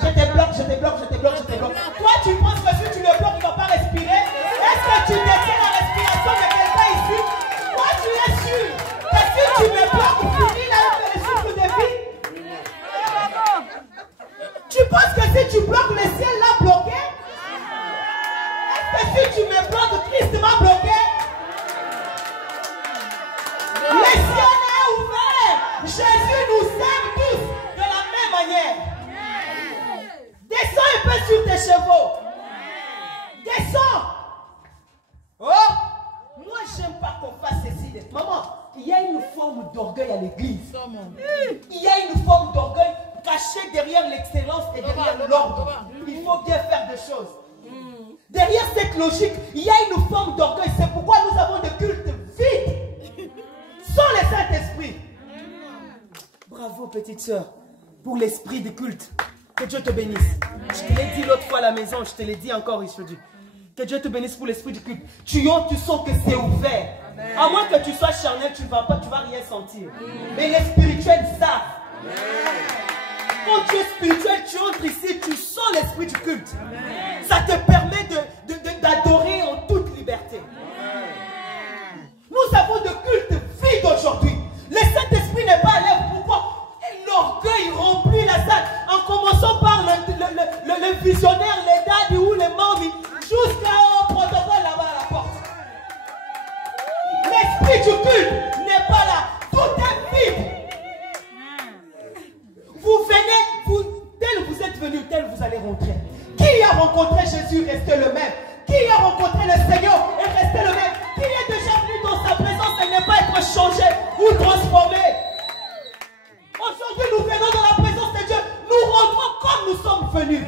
Je te bloque, je te bloque, je te bloque, je te bloque. Toi, tu penses que si tu le bloques, il ne va pas respirer? Est-ce que tu détiens la respiration de quelqu'un ici? Toi, tu es sûr que si tu me bloques, fini là, le souffle de vie? Tu penses que si tu bloques le ciel là bloqué? Est-ce que si tu me bloques, Christ m'a bloqué? Le ciel est ouvert. Jésus nous aime tous de la même manière. Descends un peu sur tes chevaux. Descends. Oh, moi j'aime pas qu'on fasse ceci. Maman, il y a une forme d'orgueil à l'église. Il y a une forme d'orgueil cachée derrière l'excellence et derrière l'ordre. Il faut bien faire des choses. Derrière cette logique, il y a une forme d'orgueil. C'est pourquoi nous avons des cultes vides, sans le Saint-Esprit. Bravo petite soeur pour l'esprit de culte. Que Dieu te bénisse. Je te l'ai dit l'autre fois à la maison, je te l'ai dit encore aujourd'hui. Que Dieu te bénisse pour l'esprit du culte. Tu sens que c'est ouvert. Amen. À moins que tu sois charnel, tu ne vas rien sentir. Mais les spirituels savent. Quand tu es spirituel, tu entres ici, tu sens l'esprit du culte. Amen. Ça te permet d'adorer en toute liberté. Amen. Nous avons de cultes vides aujourd'hui. Le Saint-Esprit n'est pas à l'œuvre. Pourquoi? L'orgueil remplit la salle, en commençant par le visionnaire, les dadis ou les mamies, jusqu'au protocole là-bas à la porte. L'esprit du culte n'est pas là, tout est vide. Vous venez, tel vous êtes venu, tel vous allez rentrer. Qui a rencontré Jésus, restez le même. Qui a rencontré le Seigneur et resté le même. Qui est déjà venu dans sa présence et ne pas être changé ou transformé. Aujourd'hui, nous venons dans la présence de Dieu. Nous rentrons comme nous sommes venus.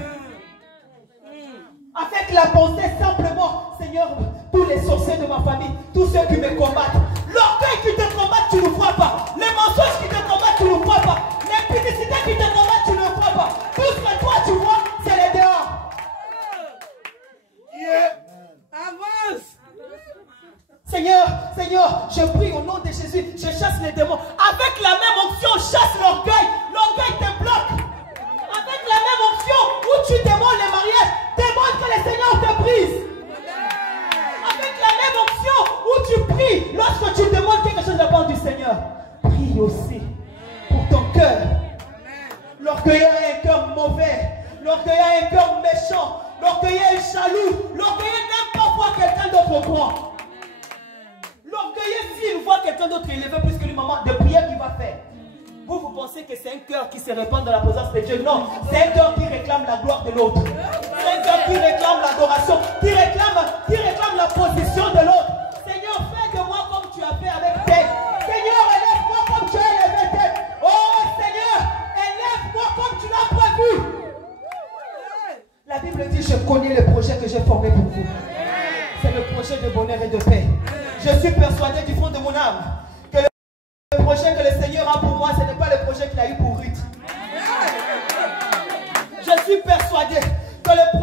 Avec la pensée simplement, Seigneur, tous les sorciers de ma famille, tous ceux qui me combattent, l'orgueil qui te combat, tu ne vois pas. Les mensonges qui te combattent, tu ne vois pas. Les publicités qui te combattent, tu ne vois pas. Tout ce que toi tu vois, c'est les dehors. Avance. Seigneur, je prie au nom de Jésus, je chasse les démons. Avec la même onction, chasse l'orgueil. L'orgueil te bloque. Avec la même onction où tu demandes le mariage, demande que le Seigneur te brise. Avec la même onction où tu pries, lorsque tu demandes quelque chose de la part du Seigneur, prie aussi pour ton cœur. L'orgueil a un cœur mauvais. L'orgueil a un cœur méchant. L'orgueil est jaloux. L'orgueil n'aime pas voir quelqu'un d'autre grand. L'orgueilleux, s'il voit quelqu'un d'autre élevé plus que lui, maman, de prière qu'il va faire. Vous pensez que c'est un cœur qui se répand dans la présence de Dieu? Non, c'est un cœur qui réclame la gloire de l'autre. C'est un cœur qui réclame l'adoration, qui réclame la position de l'autre. Seigneur, fais de moi comme tu as fait avec tel. Seigneur, élève-moi comme tu as élevé tel. Oh Seigneur, élève-moi comme tu l'as prévu. La Bible dit, je connais le projet que j'ai formé pour vous. C'est le projet de bonheur et de paix. Je suis persuadé du fond de mon âme que le projet que le Seigneur a pour moi, ce n'est pas le projet qu'il a eu pour Ruth. Je suis persuadé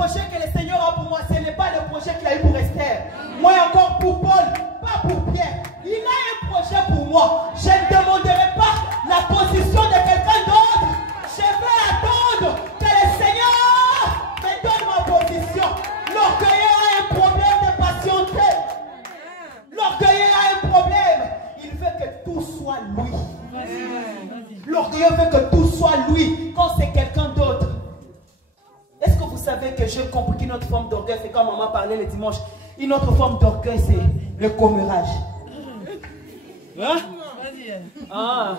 projet que le Seigneur a pour moi, ce n'est pas le projet qu'il a eu pour Esther. Moi encore pour Paul, pas pour Pierre. Il a un projet pour moi. Je ne demanderai pas la position de quelqu'un d'autre. Je vais attendre que le Seigneur me donne ma position. L'orgueilleux a un problème de patienter. L'orgueilleux a un problème. Il veut que tout soit lui. L'orgueilleux veut que tout soit lui quand c'est quelqu'un d'autre. Est-ce que vous savez que j'ai compris qu'une autre forme d'orgueil, c'est quand maman parlait le dimanche, une autre forme d'orgueil, c'est le commérage. Hein? Ah.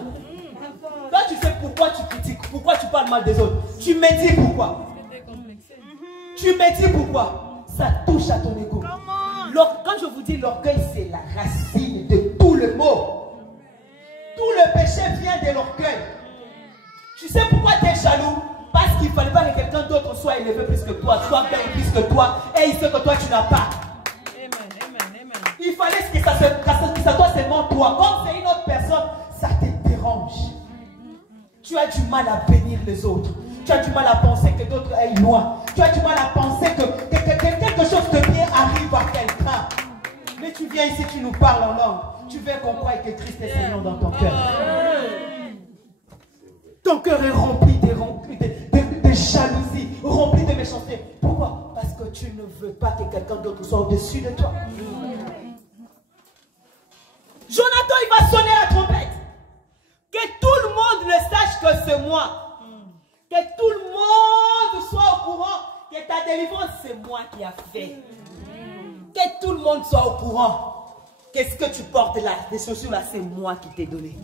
Là, tu sais pourquoi tu critiques, pourquoi tu parles mal des autres. Tu me dis pourquoi. Tu me dis pourquoi. Ça touche à ton ego. Quand je vous dis l'orgueil, c'est la racine de tout le mot. Tout le péché vient de l'orgueil. Tu sais pourquoi tu es jaloux? Parce qu'il ne fallait pas que quelqu'un d'autre soit élevé plus que toi, soit bien plus que toi, et il sait que toi tu n'as pas. Il fallait que ça soit seulement toi. Comme c'est une autre personne, ça te dérange. Tu as du mal à bénir les autres. Tu as du mal à penser que d'autres aillent loin. Tu as du mal à penser que quelque chose de bien arrive à quelqu'un. Mais tu viens ici, tu nous parles en langue. Tu veux qu'on croie que Christ est Seigneur dans ton cœur. Ton cœur est rempli de jalousie, rempli de méchanceté. Pourquoi? Parce que tu ne veux pas que quelqu'un d'autre soit au-dessus de toi. Jonathan, il va sonner la trompette. Que tout le monde le sache que c'est moi. Que tout le monde soit au courant que ta délivrance, c'est moi qui a fait. Que tout le monde soit au courant. Qu'est-ce que tu portes là? Les chaussures là, c'est moi qui t'ai donné.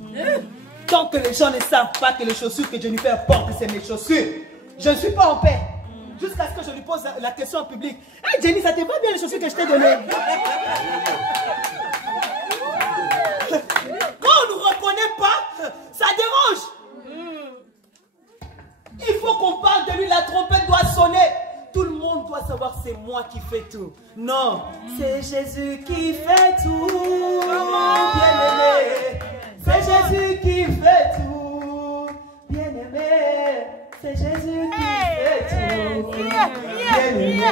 Tant que les gens ne savent pas que les chaussures que Jennifer porte, c'est mes chaussures, je ne suis pas en paix. Jusqu'à ce que je lui pose la question en public. Hey Jenny, ça te va bien les chaussures que je t'ai données? Quand on ne nous reconnaît pas, ça dérange. Il faut qu'on parle de lui, la trompette doit sonner. Tout le monde doit savoir que c'est moi qui fais tout. Non, c'est Jésus qui fait tout. Bien-aimé, c'est Jésus qui fait tout. Bien-aimé, c'est Jésus qui fait tout. Bien-aimé.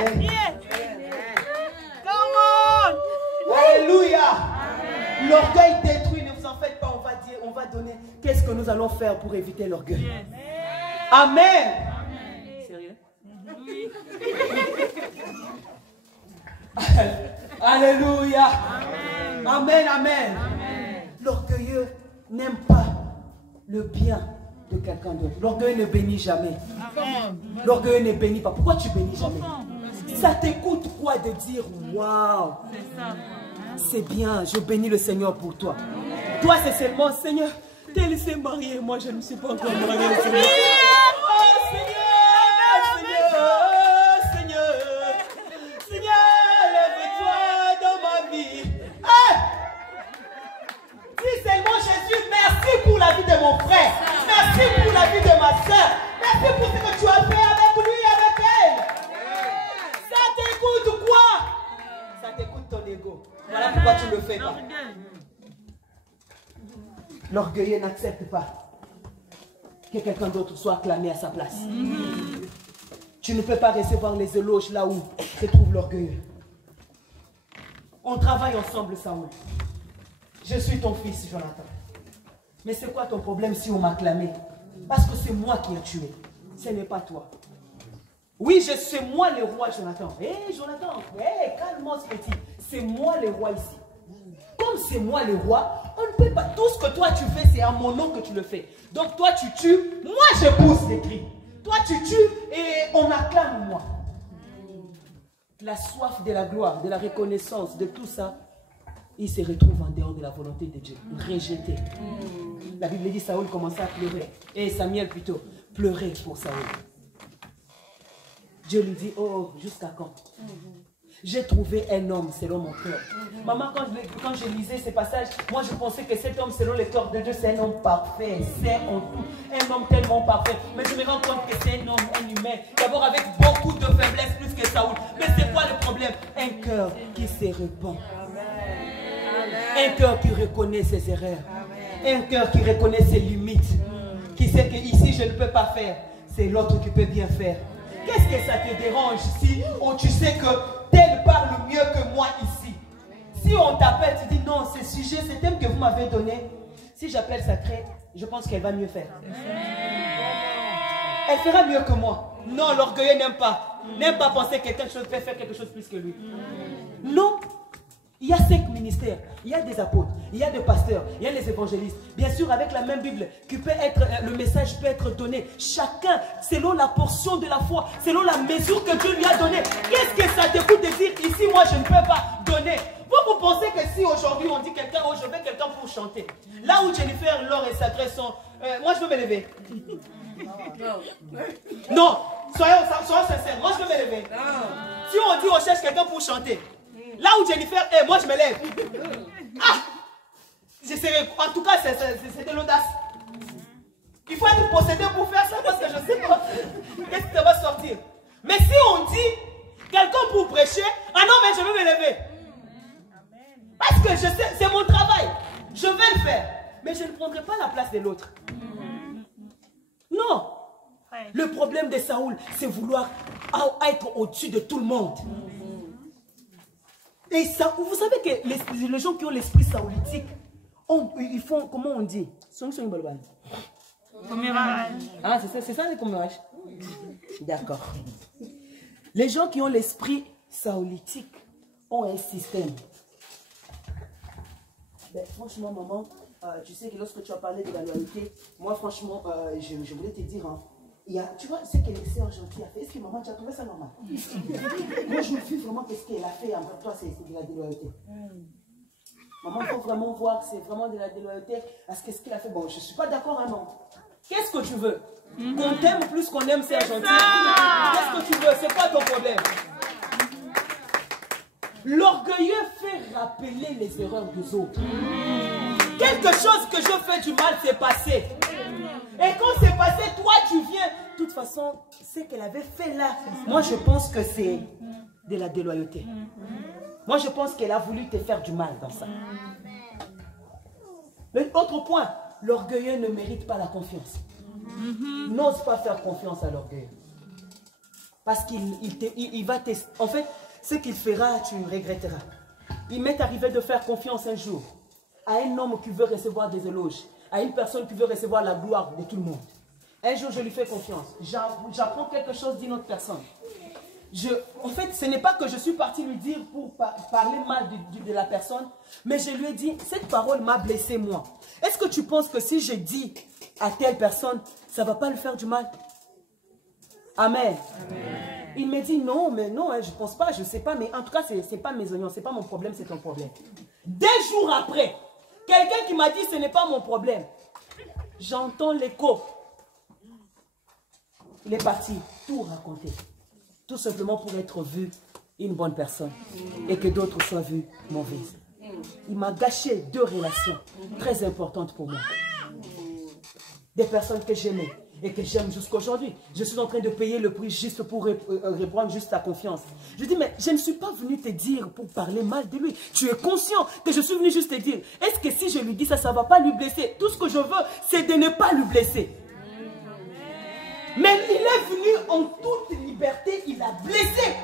Alléluia. L'orgueil détruit, ne vous en faites pas, on va donner. Qu'est-ce que nous allons faire pour éviter l'orgueil? Amen. Sérieux? Alléluia. Amen, amen. L'orgueilleux n'aime pas le bien de quelqu'un d'autre. L'orgueil ne bénit jamais. L'orgueil ne bénit pas. Pourquoi tu bénis jamais? Ça t'écoute quoi de dire waouh? C'est bien, je bénis le Seigneur pour toi. Toi, c'est seulement Seigneur, t'es laissé marier. Moi, je ne me suis pas encore marié. Seigneur. Oh Seigneur, Seigneur, lève-toi dans ma vie. Hey! Dis seulement Jésus, merci pour la vie de mon frère. Merci pour la vie de ma soeur. Merci pour ce que tu as fait avec lui et avec elle. Ça t'écoute quoi? Ça t'écoute ton ego. Voilà pourquoi tu ne le fais pas. L'orgueilleux n'accepte pas que quelqu'un d'autre soit acclamé à sa place. Tu ne peux pas recevoir les éloges là où se trouve l'orgueilleux. On travaille ensemble, Saoul. Je suis ton fils, Jonathan. Mais c'est quoi ton problème si on m'a acclamé? Parce que c'est moi qui ai tué. Ce n'est pas toi. Oui, c'est moi le roi, Jonathan. Hé, Jonathan, calme-moi ce petit. C'est moi le roi ici. Comme c'est moi le roi, on ne peut pas. Tout ce que toi tu fais, c'est à mon nom que tu le fais. Donc toi tu tues, moi je pousse les cris. Toi tu tues et on acclame moi. La soif de la gloire, de la reconnaissance, de tout ça, il se retrouve en dehors de la volonté de Dieu, rejeté. La Bible dit Saoul commençait à pleurer. Et Samuel plutôt, pleurait pour Saoul. Dieu lui dit, oh, jusqu'à quand? J'ai trouvé un homme selon mon cœur. Maman, quand je lisais ces passages, moi je pensais que cet homme selon le cœur de Dieu, c'est un homme parfait, c'est un homme tellement parfait. Mais je me rends compte que c'est un homme, un humain, d'abord avec beaucoup de faiblesses plus que Saoul. Mais c'est quoi le problème? Un cœur qui se repent. Un cœur qui reconnaît ses erreurs. Un cœur qui reconnaît ses limites. Qui sait que ici je ne peux pas faire, c'est l'autre qui peut bien faire. Qu'est-ce que ça te dérange si tu sais que tel parle mieux que moi ici? Si on t'appelle, tu dis non, ce sujet, ce thème que vous m'avez donné, si j'appelle Sacré, je pense qu'elle va mieux faire. Elle fera mieux que moi. Non, l'orgueilleux n'aime pas. N'aime pas penser que quelqu'un peut faire quelque chose plus que lui. Non. Il y a 5 ministères. Il y a des apôtres, il y a des pasteurs, il y a les évangélistes. Bien sûr, avec la même Bible, le message peut être donné. Chacun, selon la portion de la foi, selon la mesure que Dieu lui a donnée. Qu'est-ce que ça te coûte de dire, ici, moi, je ne peux pas donner? Vous pensez que si aujourd'hui on dit quelqu'un, oh, je veux quelqu'un pour chanter. Là où Jennifer, Laure et Sacré sont, moi, je veux me lever. Non, soyons sincères, moi, je veux me lever. Si on dit on cherche quelqu'un pour chanter, là où Jennifer est, moi je me lève. Ah! En tout cas, c'est de l'audace. Il faut être possédé pour faire ça parce que je ne sais pas qu'est-ce qui va sortir. Mais si on dit quelqu'un pour prêcher, ah non, mais je veux me lever. Parce que je sais, c'est mon travail. Je vais le faire. Mais je ne prendrai pas la place de l'autre. Non. Le problème de Saoul, c'est vouloir être au-dessus de tout le monde. Et ça, vous savez que les gens qui ont l'esprit saoulitique, ils font, comment on dit? Ah, c'est ça les commérages? D'accord. Les gens qui ont l'esprit saoulitique ont un système. Ben, franchement, maman, tu sais que lorsque tu as parlé de la loyauté, moi, franchement, je voulais te dire, hein, tu vois, ce que l'excellent gentil a fait, est-ce que maman, tu as trouvé ça normal? Moi, je me suis vraiment que ce qu'elle a fait envers toi, c'est de la déloyauté. Maman, il faut vraiment voir que c'est vraiment de la déloyauté. Parce que ce qu'elle a fait, bon, je ne suis pas d'accord, hein, non. Qu'est-ce que tu veux? Qu'on t'aime plus qu'on aime, c'est gentil. Qu'est-ce que tu veux? C'est quoi ton problème? L'orgueilleux fait rappeler les erreurs des autres. Quelque chose que je fais du mal s'est passé. Et quand c'est passé, toi tu viens. De toute façon, ce qu'elle avait fait là, moi je pense que c'est de la déloyauté. Moi je pense qu'elle a voulu te faire du mal dans ça. L'autre point, l'orgueilleux ne mérite pas la confiance. N'ose pas faire confiance à l'orgueilleux. Parce qu'il va tester. En fait, ce qu'il fera, tu regretteras. Il m'est arrivé de faire confiance un jour à un homme qui veut recevoir des éloges, à une personne qui veut recevoir la gloire de tout le monde. Un jour, je lui fais confiance. J'apprends quelque chose d'une autre personne. En fait, ce n'est pas que je suis parti lui dire pour parler mal de la personne, mais je lui ai dit, cette parole m'a blessé moi. Est-ce que tu penses que si je dis à telle personne, ça ne va pas lui faire du mal? Amen. Amen. Il me dit non, mais non, hein, je ne pense pas, je ne sais pas, mais en tout cas, ce n'est pas mes oignons, ce n'est pas mon problème, c'est ton problème. 2 jours après, quelqu'un qui m'a dit ce n'est pas mon problème, j'entends l'écho. Il est parti tout raconter, tout simplement pour être vu une bonne personne et que d'autres soient vus mauvaises. Il m'a gâché 2 relations très importantes pour moi. Des personnes que j'aimais et que j'aime jusqu'à aujourd'hui. Je suis en train de payer le prix juste pour reprendre juste ta confiance. Je dis, mais je ne suis pas venu te dire pour parler mal de lui. Tu es conscient que je suis venu juste te dire, est-ce que si je lui dis ça, ça ne va pas lui blesser? Tout ce que je veux, c'est de ne pas lui blesser. Mais il est venu en toute liberté, il a blessé.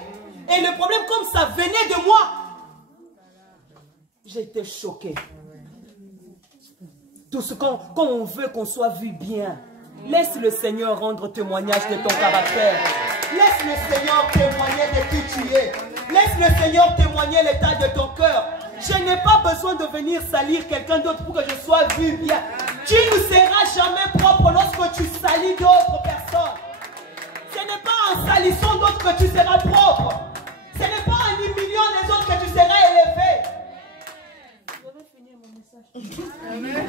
Et le problème, comme ça venait de moi, j'étais choqué. Tout ce quand on veut qu'on soit vu bien, laisse le Seigneur rendre témoignage de ton caractère. Laisse le Seigneur témoigner de qui tu es. Laisse le Seigneur témoigner l'état de ton cœur. Je n'ai pas besoin de venir salir quelqu'un d'autre pour que je sois vu bien. Tu ne seras jamais propre lorsque tu salis d'autres personnes. Ce n'est pas en salissant d'autres que tu seras propre. Ce n'est pas en humiliant les autres que tu seras élevé. Je vais finir mon message. Amen.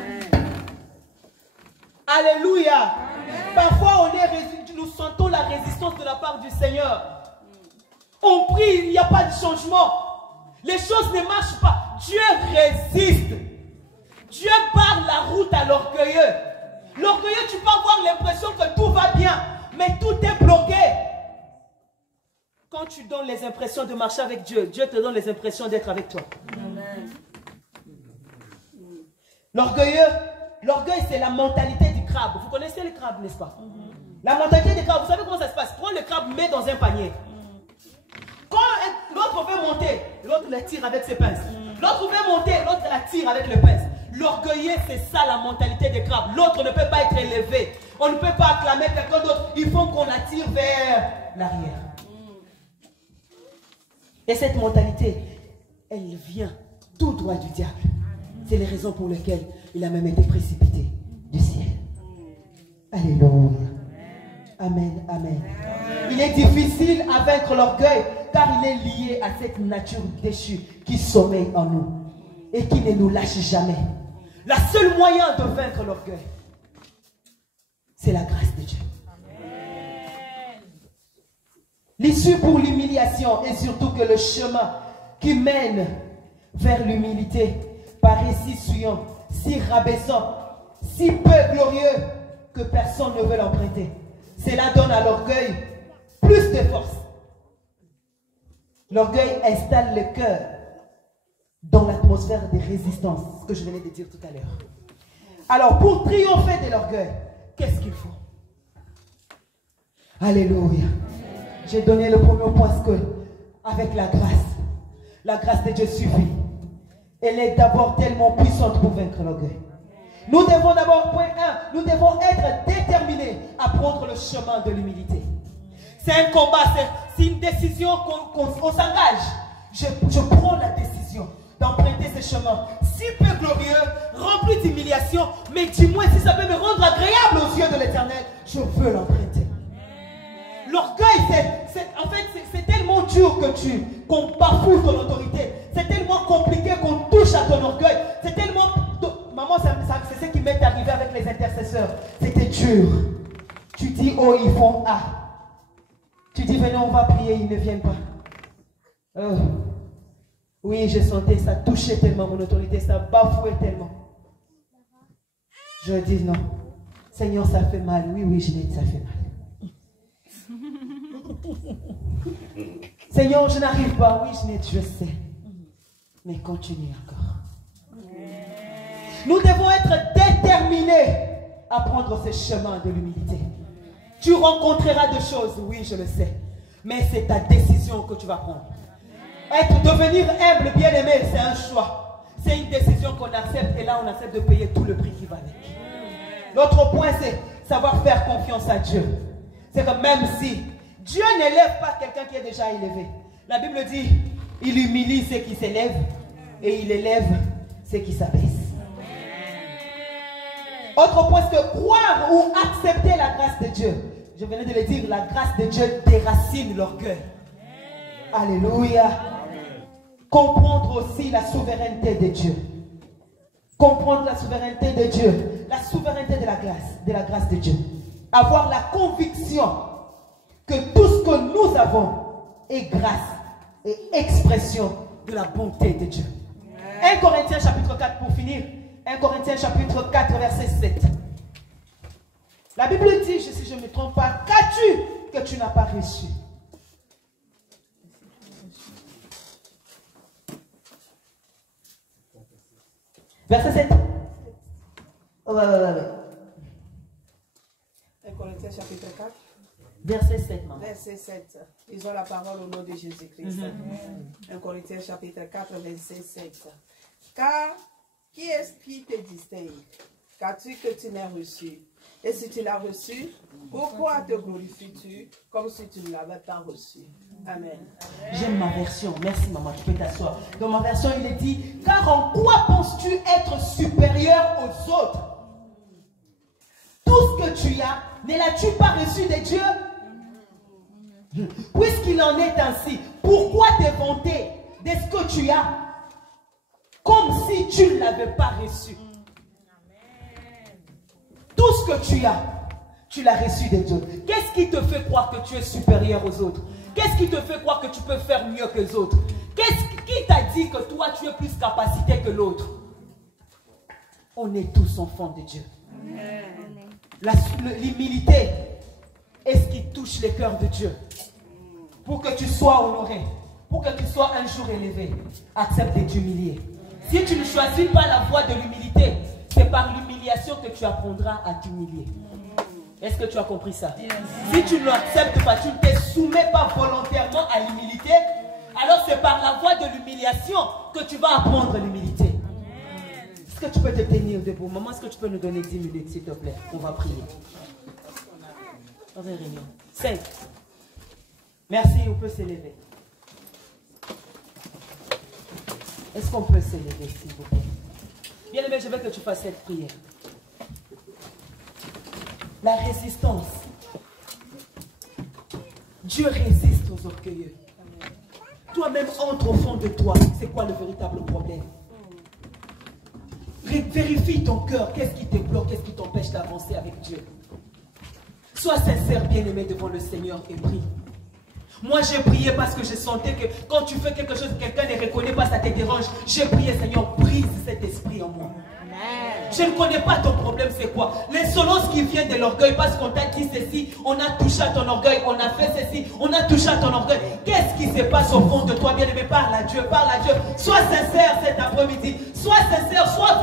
Alléluia. Amen. Parfois, nous sentons la résistance de la part du Seigneur. On prie, il n'y a pas de changement. Les choses ne marchent pas. Dieu résiste. Dieu barre la route à l'orgueilleux. L'orgueilleux, tu peux avoir l'impression que tout va bien, mais tout est bloqué. Quand tu donnes les impressions de marcher avec Dieu, Dieu te donne les impressions d'être avec toi. Amen. L'orgueilleux, l'orgueil, c'est la mentalité du crabe. Vous connaissez le crabe, n'est-ce pas? La mentalité des crabes, vous savez comment ça se passe? Prends le crabe, mets dans un panier. Quand l'autre veut monter, l'autre la tire avec ses pinces. L'autre veut monter, l'autre la tire avec les pinces. L'orgueilleux, c'est ça la mentalité des crabes. L'autre ne peut pas être élevé. On ne peut pas acclamer quelqu'un d'autre. Il faut qu'on la tire vers l'arrière. Et cette mentalité, elle vient tout droit du diable. C'est les raisons pour lesquelles il a même été précipité du ciel. Alléluia. Amen, amen. Il est difficile à vaincre l'orgueil car il est lié à cette nature déchue qui sommeille en nous et qui ne nous lâche jamais. Le seul moyen de vaincre l'orgueil, c'est la grâce de Dieu. L'issue pour l'humiliation est surtout que le chemin qui mène vers l'humilité paraît si suyant, si rabaissant, si peu glorieux que personne ne veut l'emprunter. Cela donne à l'orgueil plus de force. L'orgueil installe le cœur dans l'atmosphère de résistance, ce que je venais de dire tout à l'heure. Alors, pour triompher de l'orgueil, qu'est-ce qu'il faut? Alléluia. J'ai donné le premier point, parce que avec la grâce de Dieu suffit. Elle est d'abord tellement puissante pour vaincre l'orgueil. Nous devons d'abord, point 1, nous devons être déterminés à prendre le chemin de l'humilité. C'est un combat, c'est une décision qu'on s'engage. Je prends la décision d'emprunter ce chemin si peu glorieux, rempli d'humiliation, mais dis-moi si ça peut me rendre agréable aux yeux de l'Éternel, je veux l'emprunter. L'orgueil, c'est tellement dur que qu'on bafoue ton autorité. C'est tellement compliqué qu'on touche à ton orgueil. C'est tellement... Maman, c'est ce qui m'est arrivé avec les intercesseurs. C'était dur. Tu dis, oh, ils font A. Tu dis, venez, on va prier, ils ne viennent pas. Oh. Oui, je sentais, ça touchait tellement mon autorité, ça bafouait tellement. Je dis non. Seigneur, ça fait mal. Oui, Ginette, ça fait mal. Seigneur, je n'arrive pas. Oui, Ginette, je sais. Mais continue encore. Nous devons être déterminés à prendre ce chemin de l'humilité. Tu rencontreras des choses, oui, je le sais. Mais c'est ta décision que tu vas prendre. Devenir humble, bien-aimé, c'est un choix. C'est une décision qu'on accepte et là, on accepte de payer tout le prix qui va avec. L'autre point, c'est savoir faire confiance à Dieu. C'est que même si Dieu n'élève pas quelqu'un qui est déjà élevé. La Bible dit, il humilie ceux qui s'élèvent et il élève ceux qui s'abaissent. Autre point, c'est que croire ou accepter la grâce de Dieu. Je venais de le dire, la grâce de Dieu déracine l'orgueil. Alléluia. Comprendre aussi la souveraineté de Dieu. Comprendre la souveraineté de Dieu. La souveraineté de la grâce de Dieu. Avoir la conviction que tout ce que nous avons est grâce et expression de la bonté de Dieu. 1 Corinthiens chapitre 4 pour finir. 1 Corinthiens chapitre 4 verset 7. La Bible dit, si je ne me trompe pas, qu'as-tu que tu n'as pas reçu? Verset 7. Oh, ouais. 1 Corinthiens chapitre 4. Verset 7, maman. Verset 7. Ils ont la parole au nom de Jésus-Christ. 1 Corinthiens chapitre 4, verset 7. Car qui est-ce qui te distingue? Qu'as-tu que tu n'as reçu? Et si tu l'as reçu, pourquoi te glorifies-tu comme si tu ne l'avais pas reçu? Amen. J'aime ma version. Merci maman, tu peux t'asseoir. Dans ma version, il est dit, car en quoi penses-tu être supérieur aux autres? Tout ce que tu as, ne l'as-tu pas reçu de Dieu? Puisqu'il en est ainsi, pourquoi te vanter de ce que tu as comme si tu ne l'avais pas reçu? Tout ce que tu as, tu l'as reçu de Dieu. Qu'est-ce qui te fait croire que tu es supérieur aux autres? Qu'est-ce qui te fait croire que tu peux faire mieux que les autres? Qui t'a dit que toi tu es plus capacité que l'autre? On est tous enfants de Dieu. L'humilité est ce qui touche les cœurs de Dieu. Pour que tu sois honoré, pour que tu sois un jour élevé, accepte de t'humilier. Si tu ne choisis pas la voie de l'humilité, c'est par l'humiliation que tu apprendras à t'humilier. Est-ce que tu as compris ça? Si tu ne l'acceptes pas, tu ne te soumets pas volontairement à l'humilité, alors c'est par la voie de l'humiliation que tu vas apprendre l'humilité. Est-ce que tu peux te tenir debout? Maman, est-ce que tu peux nous donner 10 minutes, s'il te plaît? On va prier. Dans une réunion. 5. Merci, on peut s'élever. Est-ce qu'on peut s'élever, s'il vous plaît? Bien aimé, je veux que tu fasses cette prière. La résistance. Dieu résiste aux orgueilleux. Toi-même, entre au fond de toi. C'est quoi le véritable problème? Vérifie ton cœur. Qu'est-ce qui te bloque? Qu'est-ce qui t'empêche d'avancer avec Dieu? Sois sincère, bien-aimé, devant le Seigneur et prie. Moi, j'ai prié parce que je sentais que quand tu fais quelque chose, quelqu'un ne reconnaît pas, ça te dérange. J'ai prié, Seigneur, brise cet esprit en moi. Je ne connais pas ton problème, c'est quoi? L'insolence qui vient de l'orgueil, parce qu'on t'a dit ceci, on a touché à ton orgueil, on a fait ceci, on a touché à ton orgueil. Qu'est-ce qui se passe au fond de toi, bien-aimé? Parle à Dieu, parle à Dieu. Sois sincère cet après-midi. Sois sincère, sois